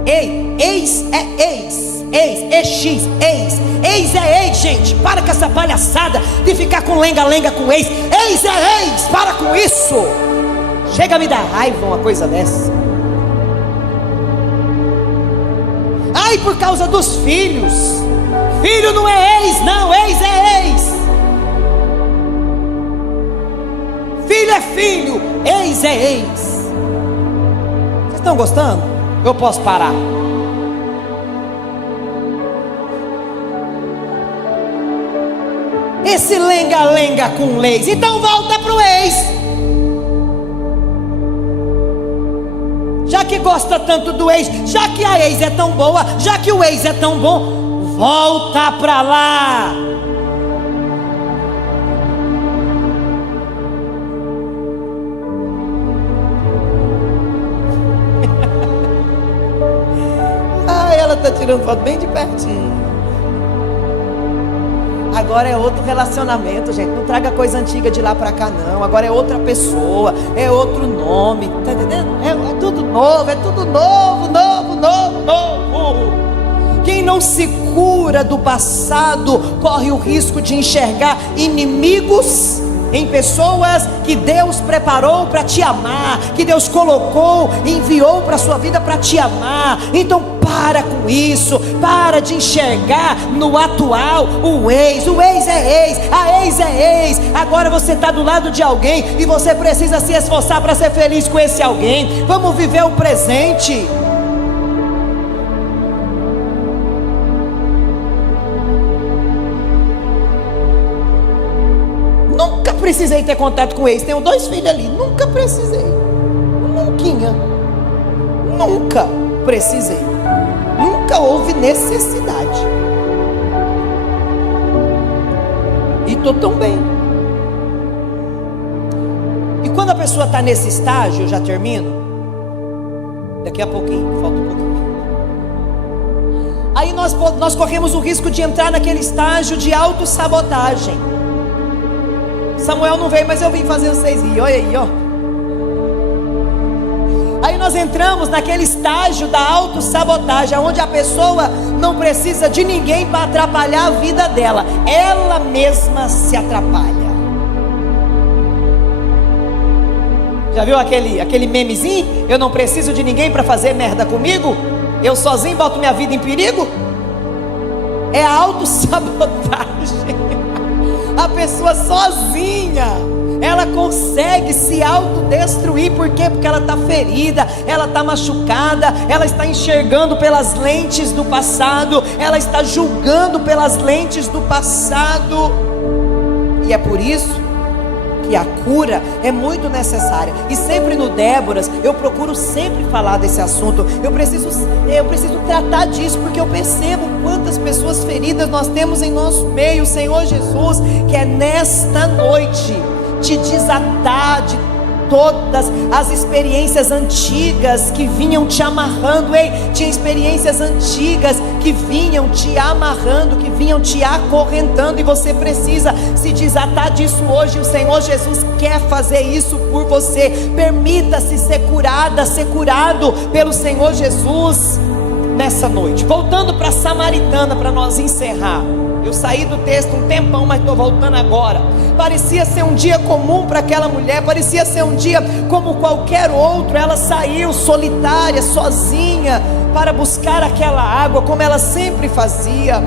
Ei, ex é ex, ex é ex, gente. Para com essa palhaçada de ficar com lenga-lenga com ex. Ex é ex, para com isso. Chega a me dar raiva uma coisa dessa. Ai, por causa dos filhos. Filho não é ex, não, ex é ex. Filho é filho, ex é ex. Vocês estão gostando? Eu posso parar. Esse lenga-lenga com ex, então volta pro ex. Já que gosta tanto do ex, já que a ex é tão boa, já que o ex é tão bom, volta pra lá. Ela está tirando foto bem de pertinho. Agora é outro relacionamento, gente. Não traga coisa antiga de lá para cá, não. Agora é outra pessoa, é outro nome. Tá entendendo? É tudo novo, novo. Quem não se cura do passado corre o risco de enxergar inimigos em pessoas que Deus preparou para te amar, que Deus colocou, enviou para a sua vida para te amar. Então para com isso, para de enxergar no atual o ex é ex, a ex é ex. Agora você está do lado de alguém e você precisa se esforçar para ser feliz com esse alguém. Vamos viver o presente. Nunca precisei ter contato com ex. Tenho 2 filhos ali, nunca precisei. Nunca precisei. Nunca houve necessidade. E estou tão bem. E quando a pessoa está nesse estágio, eu já termino. Daqui a pouquinho, falta um pouquinho. Aí nós corremos o risco de entrar naquele estágio de autossabotagem. Samuel não veio, mas eu vim fazer vocês rir. Olha aí, ó. Aí nós entramos naquele estágio da autossabotagem, onde a pessoa não precisa de ninguém para atrapalhar a vida dela. Ela mesma se atrapalha. Já viu aquele memezinho? Eu não preciso de ninguém para fazer merda comigo. Eu sozinho boto minha vida em perigo. É a autossabotagem. A pessoa sozinha ela consegue se autodestruir. Por quê? Porque ela está ferida, ela está machucada, ela está enxergando pelas lentes do passado, ela está julgando pelas lentes do passado. E é por isso que a cura é muito necessária. E sempre no Déboras eu procuro sempre falar desse assunto. Eu preciso tratar disso, porque eu percebo quantas pessoas feridas nós temos em nosso meio. O Senhor Jesus quer nesta noite te desatar de todas as experiências antigas que vinham te amarrando. Ei, tinha experiências antigas que vinham te amarrando, que vinham te acorrentando, e você precisa se desatar disso hoje. O Senhor Jesus quer fazer isso por você. Permita-se ser curada, ser curado pelo Senhor Jesus nessa noite. Voltando para a Samaritana, para nós encerrar. Eu saí do texto um tempão, mas estou voltando agora. Parecia ser um dia comum para aquela mulher, parecia ser um dia como qualquer outro. Ela saiu solitária, sozinha, para buscar aquela água, como ela sempre fazia.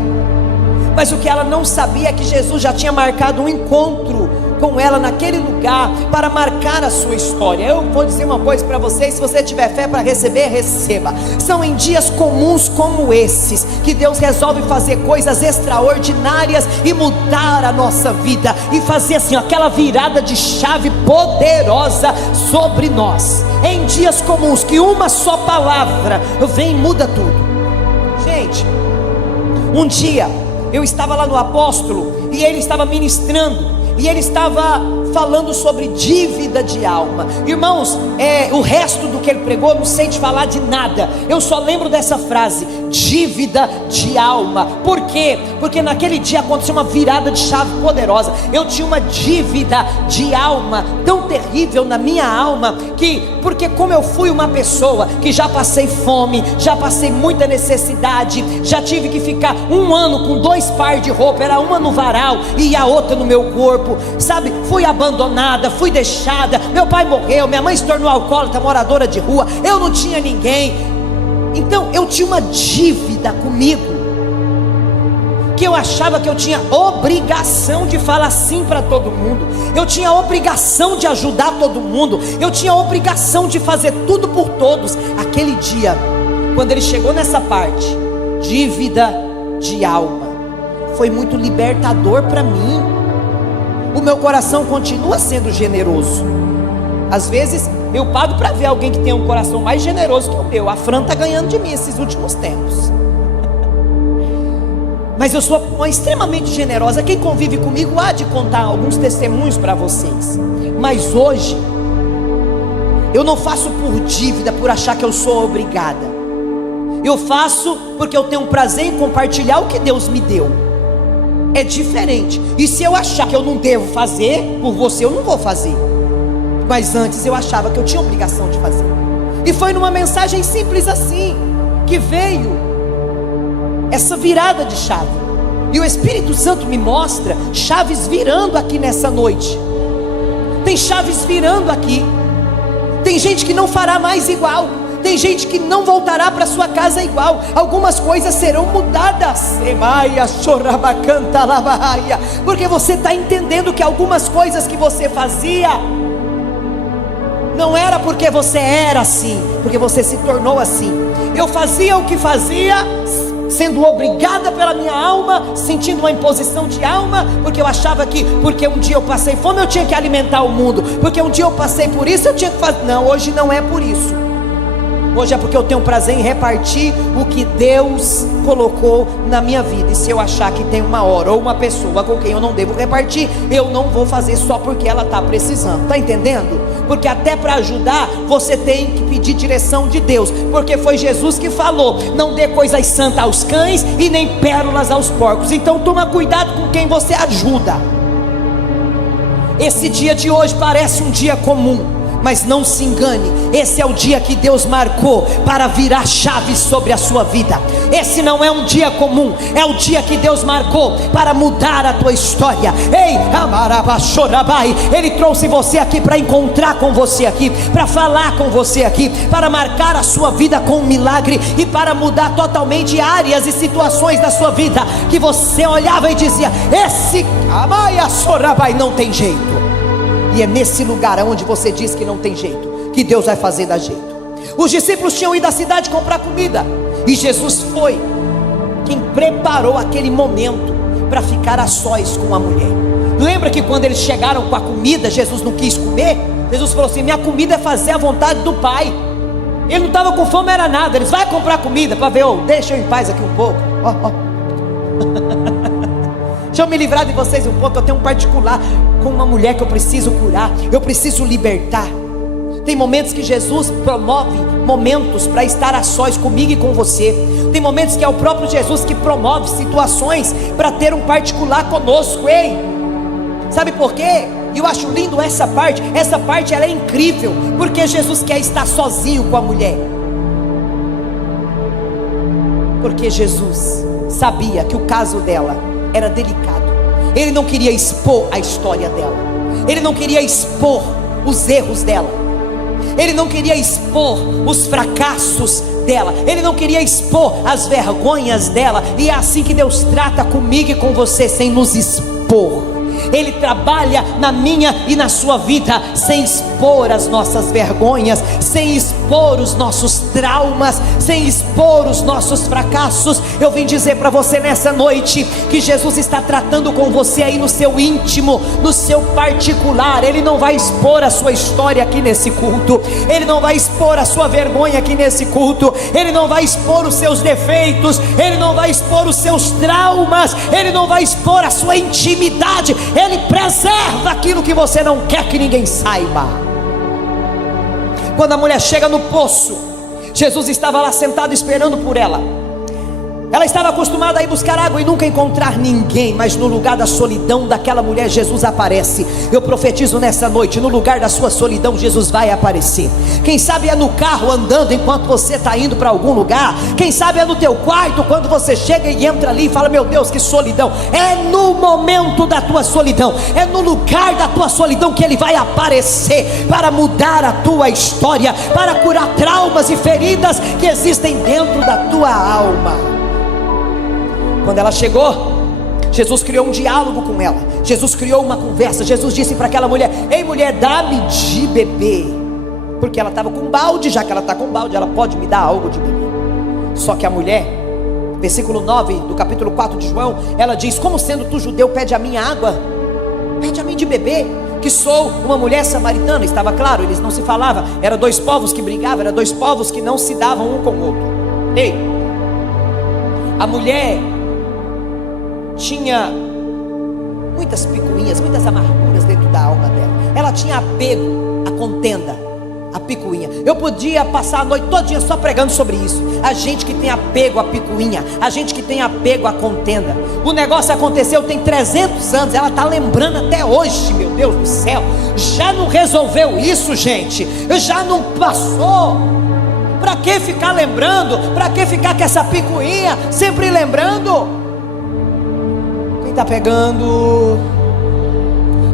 Mas o que ela não sabia é que Jesus já tinha marcado um encontro com ela naquele lugar para marcar a sua história. Eu vou dizer uma coisa para vocês: se você tiver fé para receber, receba. São em dias comuns como esses que Deus resolve fazer coisas extraordinárias e mudar a nossa vida, e fazer assim, aquela virada de chave poderosa sobre nós. É em dias comuns que uma só palavra vem e muda tudo. Gente, um dia eu estava lá no apóstolo e ele estava ministrando, e ele estava falando sobre dívida de alma. Irmãos, o resto do que ele pregou, não sei te falar de nada. Eu só lembro dessa frase: dívida de alma. Por quê? Porque naquele dia aconteceu uma virada de chave poderosa. Eu tinha uma dívida de alma tão terrível na minha alma, porque como eu fui uma pessoa que já passei fome, já passei muita necessidade, já tive que ficar um ano com 2 pares de roupa, era uma no varal e a outra no meu corpo, sabe? Fui abandonada, fui deixada, meu pai morreu, minha mãe se tornou alcoólatra, moradora de rua, eu não tinha ninguém. Então eu tinha uma dívida comigo, que eu achava que eu tinha obrigação de falar sim para todo mundo, eu tinha obrigação de ajudar todo mundo, eu tinha obrigação de fazer tudo por todos. Aquele dia, quando ele chegou nessa parte, dívida de alma, foi muito libertador para mim. O meu coração continua sendo generoso. Às vezes eu pago para ver alguém que tem um coração mais generoso que o meu. A Fran está ganhando de mim esses últimos tempos. Mas eu sou extremamente generosa. Quem convive comigo há de contar alguns testemunhos para vocês. Mas hoje eu não faço por dívida, por achar que eu sou obrigada. Eu faço porque eu tenho um prazer em compartilhar o que Deus me deu. É diferente. E se eu achar que eu não devo fazer por você, eu não vou fazer. Mas antes eu achava que eu tinha obrigação de fazer. E foi numa mensagem simples assim que veio essa virada de chave. E o Espírito Santo me mostra chaves virando aqui nessa noite. Tem chaves virando aqui. Tem gente que não fará mais igual. Tem gente que não voltará para sua casa igual. Algumas coisas serão mudadas. Porque você está entendendo que algumas coisas que você fazia não era porque você era assim, porque você se tornou assim. Eu fazia o que fazia, sendo obrigada pela minha alma, sentindo uma imposição de alma, porque eu achava que porque um dia eu passei fome eu tinha que alimentar o mundo, porque um dia eu passei por isso eu tinha que fazer. Não, hoje não é por isso. Hoje é porque eu tenho prazer em repartir o que Deus colocou na minha vida. E se eu achar que tem uma hora ou uma pessoa com quem eu não devo repartir, eu não vou fazer só porque ela está precisando. Está entendendo? Porque até para ajudar você tem que pedir direção de Deus. Porque foi Jesus que falou: não dê coisas santas aos cães e nem pérolas aos porcos. Então toma cuidado com quem você ajuda. Esse dia de hoje parece um dia comum, mas não se engane, esse é o dia que Deus marcou para virar chaves sobre a sua vida. Esse não é um dia comum, é o dia que Deus marcou para mudar a tua história. Ei, Amarabachorabai, Ele trouxe você aqui para encontrar com você aqui, para falar com você aqui, para marcar a sua vida com um milagre e para mudar totalmente áreas e situações da sua vida que você olhava e dizia: esse Amarabachorabai não tem jeito. E é nesse lugar onde você diz que não tem jeito, que Deus vai fazer dar jeito. Os discípulos tinham ido à cidade comprar comida, e Jesus foi quem preparou aquele momento para ficar a sós com a mulher. Lembra que quando eles chegaram com a comida, Jesus não quis comer? Jesus falou assim: minha comida é fazer a vontade do Pai. Ele não estava com fome, era nada. Eles vão comprar comida para ver, deixa eu em paz aqui um pouco. Deixa eu me livrar de vocês um pouco. Eu tenho um particular com uma mulher que eu preciso curar, eu preciso libertar. Tem momentos que Jesus promove momentos para estar a sós comigo e com você. Tem momentos que é o próprio Jesus que promove situações para ter um particular conosco. Ei, sabe por quê? Eu acho lindo essa parte ela é incrível, porque Jesus quer estar sozinho com a mulher. Porque Jesus sabia que o caso dela era delicado. Ele não queria expor a história dela, ele não queria expor os erros dela, ele não queria expor os fracassos dela, ele não queria expor as vergonhas dela. E é assim que Deus trata comigo e com você, sem nos expor. Ele trabalha na minha e na sua vida sem expor as nossas vergonhas, sem expor os nossos traumas, sem expor os nossos fracassos. Eu vim dizer para você nessa noite que Jesus está tratando com você aí no seu íntimo, no seu particular. Ele não vai expor a sua história aqui nesse culto, ele não vai expor a sua vergonha aqui nesse culto, ele não vai expor os seus defeitos, ele não vai expor os seus traumas, ele não vai expor a sua intimidade. Ele preserva aquilo que você não quer que ninguém saiba. Quando a mulher chega no poço, Jesus estava lá sentado esperando por ela. Ela estava acostumada a ir buscar água e nunca encontrar ninguém, mas no lugar da solidão daquela mulher, Jesus aparece. Eu profetizo nessa noite, no lugar da sua solidão, Jesus vai aparecer. Quem sabe é no carro andando enquanto você está indo para algum lugar. Quem sabe é no teu quarto, quando você chega e entra ali e fala: meu Deus, que solidão. É no momento da tua solidão, é no lugar da tua solidão que Ele vai aparecer para mudar a tua história, para curar traumas e feridas que existem dentro da tua alma. Quando ela chegou, Jesus criou um diálogo com ela, Jesus criou uma conversa. Jesus disse para aquela mulher: ei mulher, dá-me de beber. Porque ela estava com balde, já que ela está com balde, ela pode me dar algo de beber. Só que a mulher, versículo 9 do capítulo 4 de João, ela diz: como sendo tu judeu, pede a mim água? Pede a mim de beber, que sou uma mulher samaritana. Estava claro, eles não se falavam, eram dois povos que brigavam, eram dois povos que não se davam um com o outro. Ei, a mulher tinha muitas picuinhas, muitas amarguras dentro da alma dela. Ela tinha apego à contenda, à picuinha. Eu podia passar a noite todinha só pregando sobre isso. A gente que tem apego à picuinha, a gente que tem apego à contenda. O negócio aconteceu tem 300 anos, ela está lembrando até hoje. Meu Deus do céu, já não resolveu isso, gente? Já não passou? Para que ficar lembrando? Para que ficar com essa picuinha sempre lembrando? Está pegando?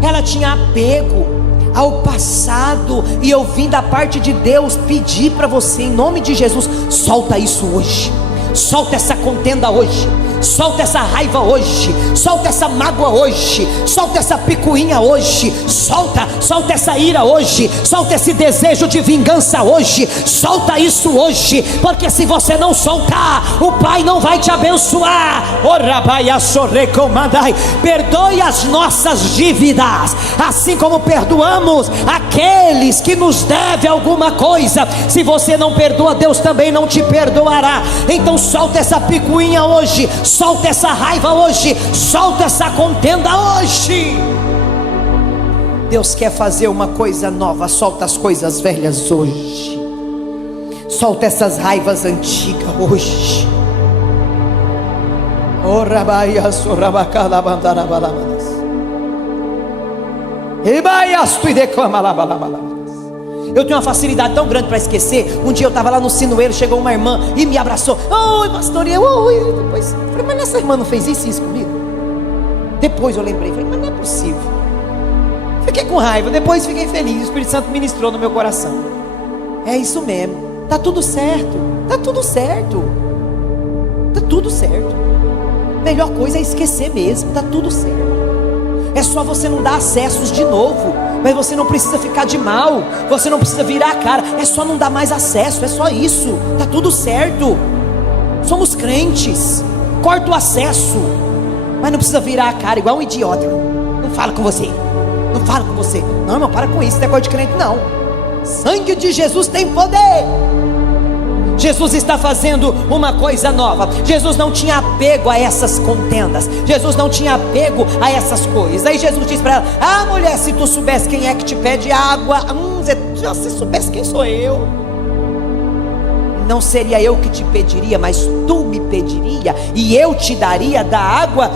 Ela tinha apego ao passado, e eu vim da parte de Deus pedir para você, em nome de Jesus: solta isso hoje, solta essa contenda hoje, solta essa raiva hoje, solta essa mágoa hoje, solta essa picuinha hoje, solta essa ira hoje, solta esse desejo de vingança hoje, solta isso hoje, porque se você não soltar, o Pai não vai te abençoar. Perdoe as nossas dívidas, assim como perdoamos aqueles que nos devem alguma coisa. Se você não perdoa, Deus também não te perdoará. Então solta essa picuinha hoje, solta essa raiva hoje, solta essa contenda hoje. Deus quer fazer uma coisa nova. Solta as coisas velhas hoje, solta essas raivas antigas hoje. Eu tenho uma facilidade tão grande para esquecer. Um dia eu estava lá no Sinueiro, chegou uma irmã e me abraçou: oi pastor, oi. Depois eu falei: mas essa irmã não fez isso comigo? Depois eu lembrei, falei: mas não é possível. Fiquei com raiva, depois fiquei feliz. O Espírito Santo ministrou no meu coração: é isso mesmo, tá tudo certo, tá tudo certo, tá tudo certo. Melhor coisa é esquecer mesmo, tá tudo certo. É só você não dar acessos de novo. mas você não precisa ficar de mal, você não precisa virar a cara, é só não dar mais acesso, é só isso, tá tudo certo. Somos crentes, corta o acesso, mas não precisa virar a cara igual um idiota. Não fala com você, não fala com você. Não, irmão, para com isso, não é coisa de crente não. Sangue de Jesus tem poder. Jesus está fazendo uma coisa nova. Jesus não tinha apego a essas contendas, Jesus não tinha apego a essas coisas. Aí Jesus diz para ela: ah, mulher, se tu soubesse quem é que te pede água, se você soubesse quem sou eu, não seria eu que te pediria, mas tu me pediria, e eu te daria da água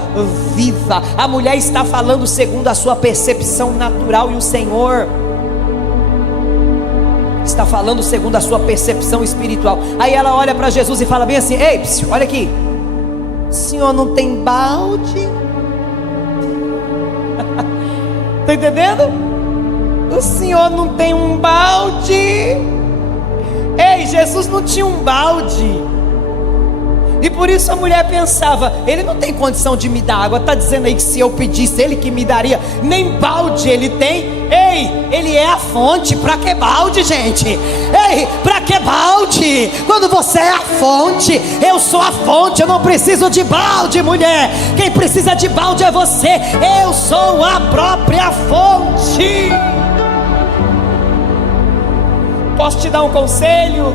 viva. A mulher está falando segundo a sua percepção natural, e o Senhor está falando segundo a sua percepção espiritual. Aí ela olha para Jesus e fala bem assim: ei, psiu, olha aqui, o senhor não tem balde? Está entendendo? O senhor não tem um balde? Ei, Jesus não tinha um balde, e por isso a mulher pensava: ele não tem condição de me dar água. Está dizendo aí que se eu pedisse, ele que me daria. Nem balde ele tem. Ei, ele é a fonte. Para que balde, gente? Ei, para que balde? Quando você é a fonte, eu sou a fonte, eu não preciso de balde, mulher. Quem precisa de balde é você. Eu sou a própria fonte. Posso te dar um conselho?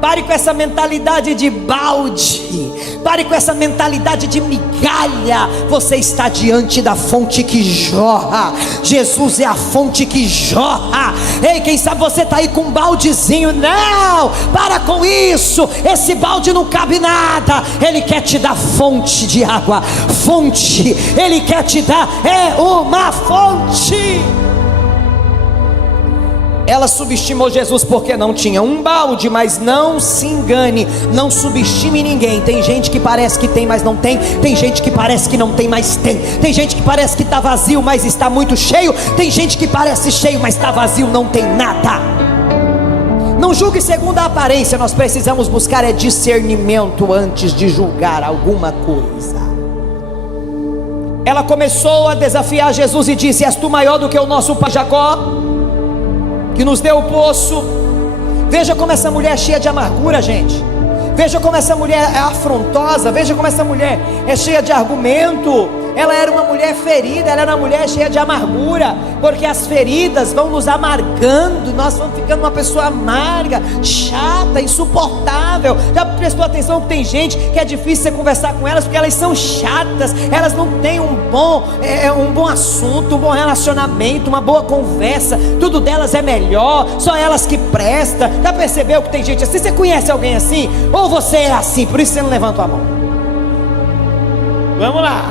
Pare com essa mentalidade de balde, pare com essa mentalidade de migalha. Você está diante da fonte que jorra. Jesus é a fonte que jorra. Ei, quem sabe você está aí com um baldezinho? Não, para com isso. Esse balde não cabe nada. Ele quer te dar fonte de água. Fonte, ele quer te dar uma fonte. Ela subestimou Jesus porque não tinha um balde. Mas não se engane, não subestime ninguém. Tem gente que parece que tem, mas não tem. Tem gente que parece que não tem, mas tem. Tem gente que parece que está vazio, mas está muito cheio. Tem gente que parece cheio, mas está vazio, não tem nada. Não julgue segundo a aparência. Nós precisamos buscar discernimento antes de julgar alguma coisa. Ela começou a desafiar Jesus e disse: és tu maior do que o nosso pai Jacó, que nos deu o poço? Veja como essa mulher é cheia de amargura, gente. Veja como essa mulher é afrontosa. Veja como essa mulher é cheia de argumento. Ela era uma mulher ferida, ela era uma mulher cheia de amargura, porque as feridas vão nos amargando. Nós vamos ficando uma pessoa amarga, chata, insuportável. Já prestou atenção que tem gente que é difícil você conversar com elas, porque elas são chatas, elas não têm um bom assunto, um bom relacionamento, uma boa conversa. Tudo delas é melhor, só elas que prestam. Já percebeu que tem gente assim? Você conhece alguém assim? Ou você é assim, por isso você não levanta a mão? Vamos lá.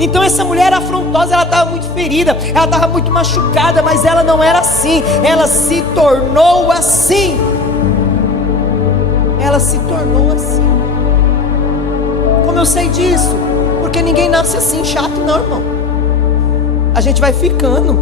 Então essa mulher era afrontosa, ela estava muito ferida, ela estava muito machucada, mas ela não era assim. Ela se tornou assim. Ela se tornou assim. Como eu sei disso? Porque ninguém nasce assim, chato não, irmão. A gente vai ficando.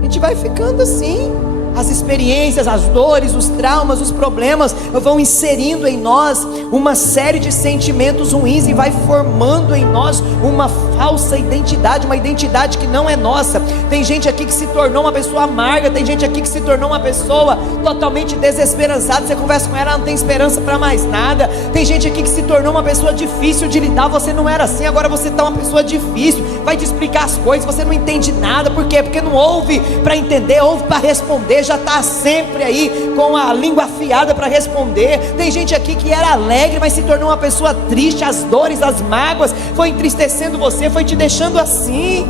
A gente vai ficando assim. As experiências, as dores, os traumas, os problemas vão inserindo em nós uma série de sentimentos ruins e vai formando em nós uma falsa identidade, uma identidade que não é nossa. Tem gente aqui que se tornou uma pessoa amarga, tem gente aqui que se tornou uma pessoa totalmente desesperançada. Você conversa com ela, ela não tem esperança para mais nada. Tem gente aqui que se tornou uma pessoa difícil de lidar. Você não era assim, agora você está uma pessoa difícil. Vai te explicar as coisas, você não entende nada. Por quê? Porque não ouve para entender, ouve para responder. Já está sempre aí com a língua afiada para responder. Tem gente aqui que era alegre, mas se tornou uma pessoa triste. As dores, as mágoas foi entristecendo você, foi te deixando assim.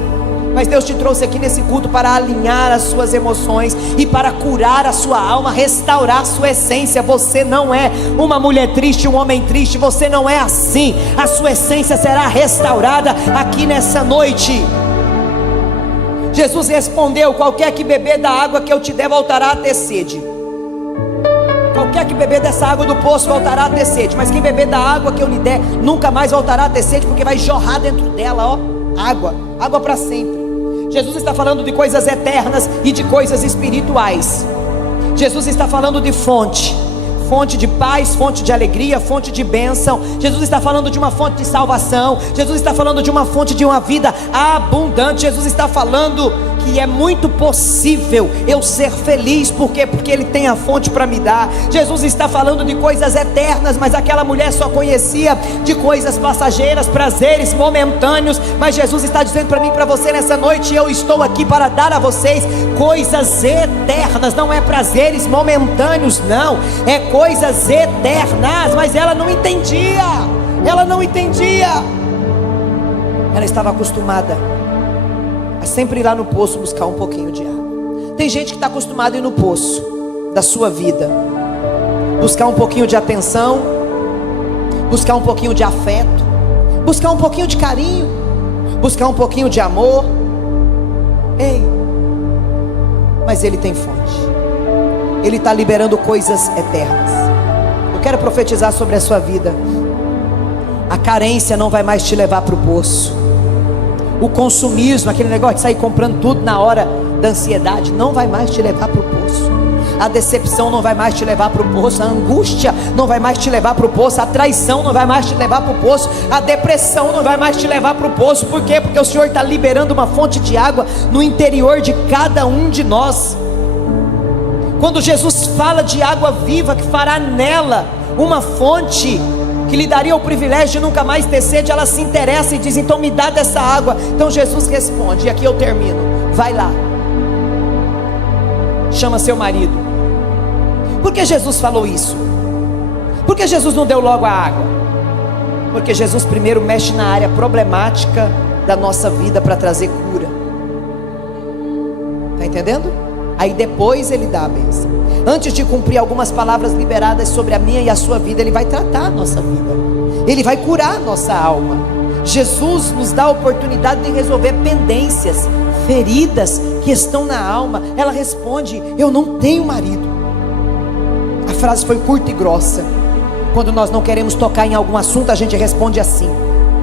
Mas Deus te trouxe aqui nesse culto para alinhar as suas emoções e para curar a sua alma, restaurar a sua essência. Você não é uma mulher triste, um homem triste. Você não é assim. A sua essência será restaurada aqui nessa noite. Jesus respondeu: qualquer que beber da água que eu te der voltará a ter sede. Qualquer que beber dessa água do poço voltará a ter sede. Mas quem beber da água que eu lhe der nunca mais voltará a ter sede, porque vai jorrar dentro dela, ó, água para sempre. Jesus está falando de coisas eternas e de coisas espirituais. Jesus está falando de fonte. fonte de paz, fonte de alegria, fonte de bênção. Jesus está falando de uma fonte de salvação. Jesus está falando de uma fonte de uma vida abundante. Jesus está falando que é muito possível eu ser feliz. Por quê? Porque Ele tem a fonte para me dar. Jesus está falando de coisas eternas, mas aquela mulher só conhecia de coisas passageiras, prazeres momentâneos. Mas Jesus está dizendo para mim e para você nessa noite: eu estou aqui para dar a vocês coisas eternas. Não é prazeres momentâneos, não, é coisas eternas. Mas ela não entendia. Ela estava acostumada a sempre ir lá no poço buscar um pouquinho de água. Tem gente que está acostumado a ir no poço da sua vida, buscar um pouquinho de atenção, buscar um pouquinho de afeto, buscar um pouquinho de carinho, buscar um pouquinho de amor. Ei, mas Ele tem fonte. Ele está liberando coisas eternas. Eu quero profetizar sobre a sua vida. A carência não vai mais te levar para o poço. O consumismo, aquele negócio de sair comprando tudo na hora da ansiedade, não vai mais te levar para o poço. A decepção não vai mais te levar para o poço. A angústia não vai mais te levar para o poço. A traição não vai mais te levar para o poço. A depressão não vai mais te levar para o poço. Por quê? Porque o Senhor está liberando uma fonte de água no interior de cada um de nós. Quando Jesus fala de água viva, que fará nela uma fonte que lhe daria o privilégio de nunca mais ter sede, ela se interessa e diz: então me dá dessa água. Então Jesus responde, e aqui eu termino: vai lá, chama seu marido. Por que Jesus falou isso? Por que Jesus não deu logo a água? Porque Jesus primeiro mexe na área problemática da nossa vida para trazer cura. Está entendendo? Aí depois Ele dá a bênção. Antes de cumprir algumas palavras liberadas sobre a minha e a sua vida, Ele vai tratar a nossa vida, Ele vai curar a nossa alma. Jesus nos dá a oportunidade de resolver pendências, feridas que estão na alma. Ela responde: eu não tenho marido. A frase foi curta e grossa. Quando nós não queremos tocar em algum assunto, a gente responde assim,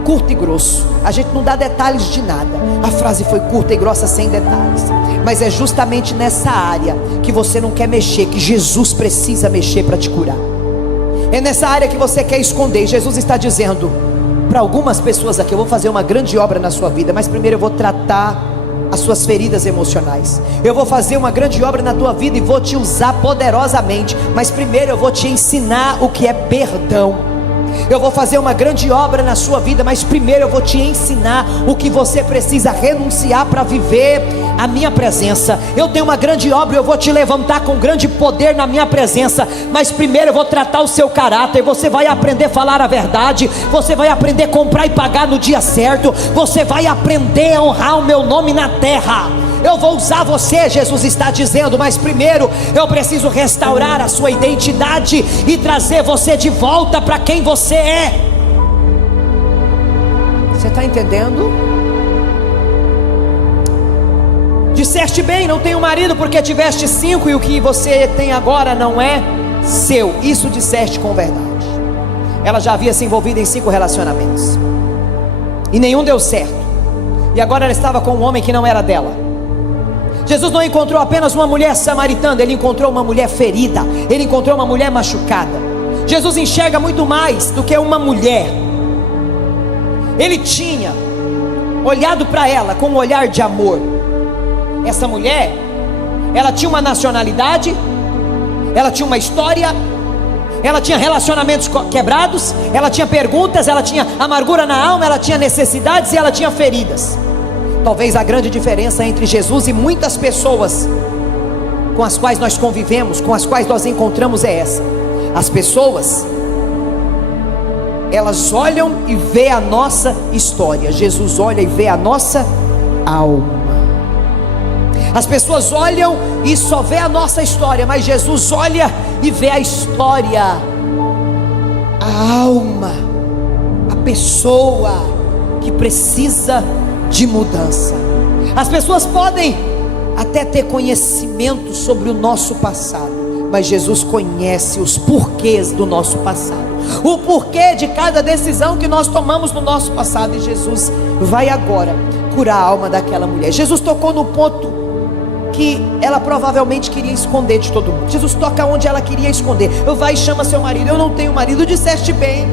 curto e grosso. A gente não dá detalhes de nada. A frase foi curta e grossa, sem detalhes. Mas é justamente nessa área que você não quer mexer, que Jesus precisa mexer para te curar. É nessa área que você quer esconder. Jesus está dizendo para algumas pessoas aqui: eu vou fazer uma grande obra na sua vida, mas primeiro eu vou tratar as suas feridas emocionais. Eu vou fazer uma grande obra na tua vida e vou te usar poderosamente, mas primeiro eu vou te ensinar o que é perdão. Eu vou fazer uma grande obra na sua vida, mas primeiro eu vou te ensinar o que você precisa renunciar para viver a minha presença. Eu tenho uma grande obra, eu vou te levantar com grande poder na minha presença, mas primeiro eu vou tratar o seu caráter. Você vai aprender a falar a verdade, você vai aprender a comprar e pagar no dia certo, você vai aprender a honrar o meu nome na terra. Eu vou usar você, Jesus está dizendo, mas primeiro eu preciso restaurar a sua identidade e trazer você de volta para quem você é. Você está entendendo? Disseste bem, não tenho marido porque tiveste 5 e o que você tem agora não é seu. Isso disseste com verdade. Ela já havia se envolvido em 5 relacionamentos e nenhum deu certo, e agora ela estava com um homem que não era dela. Jesus não encontrou apenas uma mulher samaritana, Ele encontrou uma mulher ferida, Ele encontrou uma mulher machucada. Jesus enxerga muito mais do que uma mulher. Ele tinha olhado para ela com um olhar de amor. Essa mulher, ela tinha uma nacionalidade, ela tinha uma história, ela tinha relacionamentos quebrados, ela tinha perguntas, ela tinha amargura na alma, ela tinha necessidades e ela tinha feridas. Talvez a grande diferença entre Jesus e muitas pessoas com as quais nós convivemos, com as quais nós encontramos, é essa: as pessoas, elas olham e vê a nossa história. Jesus olha e vê a nossa alma. As pessoas olham e só vê a nossa história, mas Jesus olha e vê a história, a alma, a pessoa que precisa de mudança. As pessoas podem até ter conhecimento sobre o nosso passado, mas Jesus conhece os porquês do nosso passado, o porquê de cada decisão que nós tomamos no nosso passado. E Jesus vai agora curar a alma daquela mulher. Jesus tocou no ponto que ela provavelmente queria esconder de todo mundo. Jesus toca onde ela queria esconder. Vai e chama seu marido. Eu não tenho marido. Disseste bem.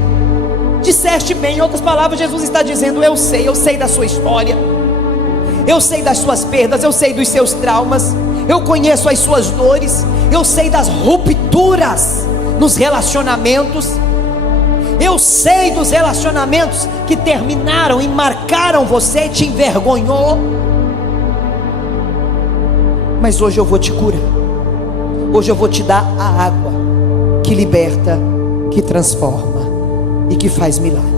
Disseste bem. Em outras palavras, Jesus está dizendo: eu sei da sua história, eu sei das suas perdas, eu sei dos seus traumas, eu conheço as suas dores, eu sei das rupturas nos relacionamentos, eu sei dos relacionamentos que terminaram e marcaram você e te envergonhou. Mas hoje eu vou te curar. Hoje eu vou te dar a água que liberta, que transforma e que faz milagre.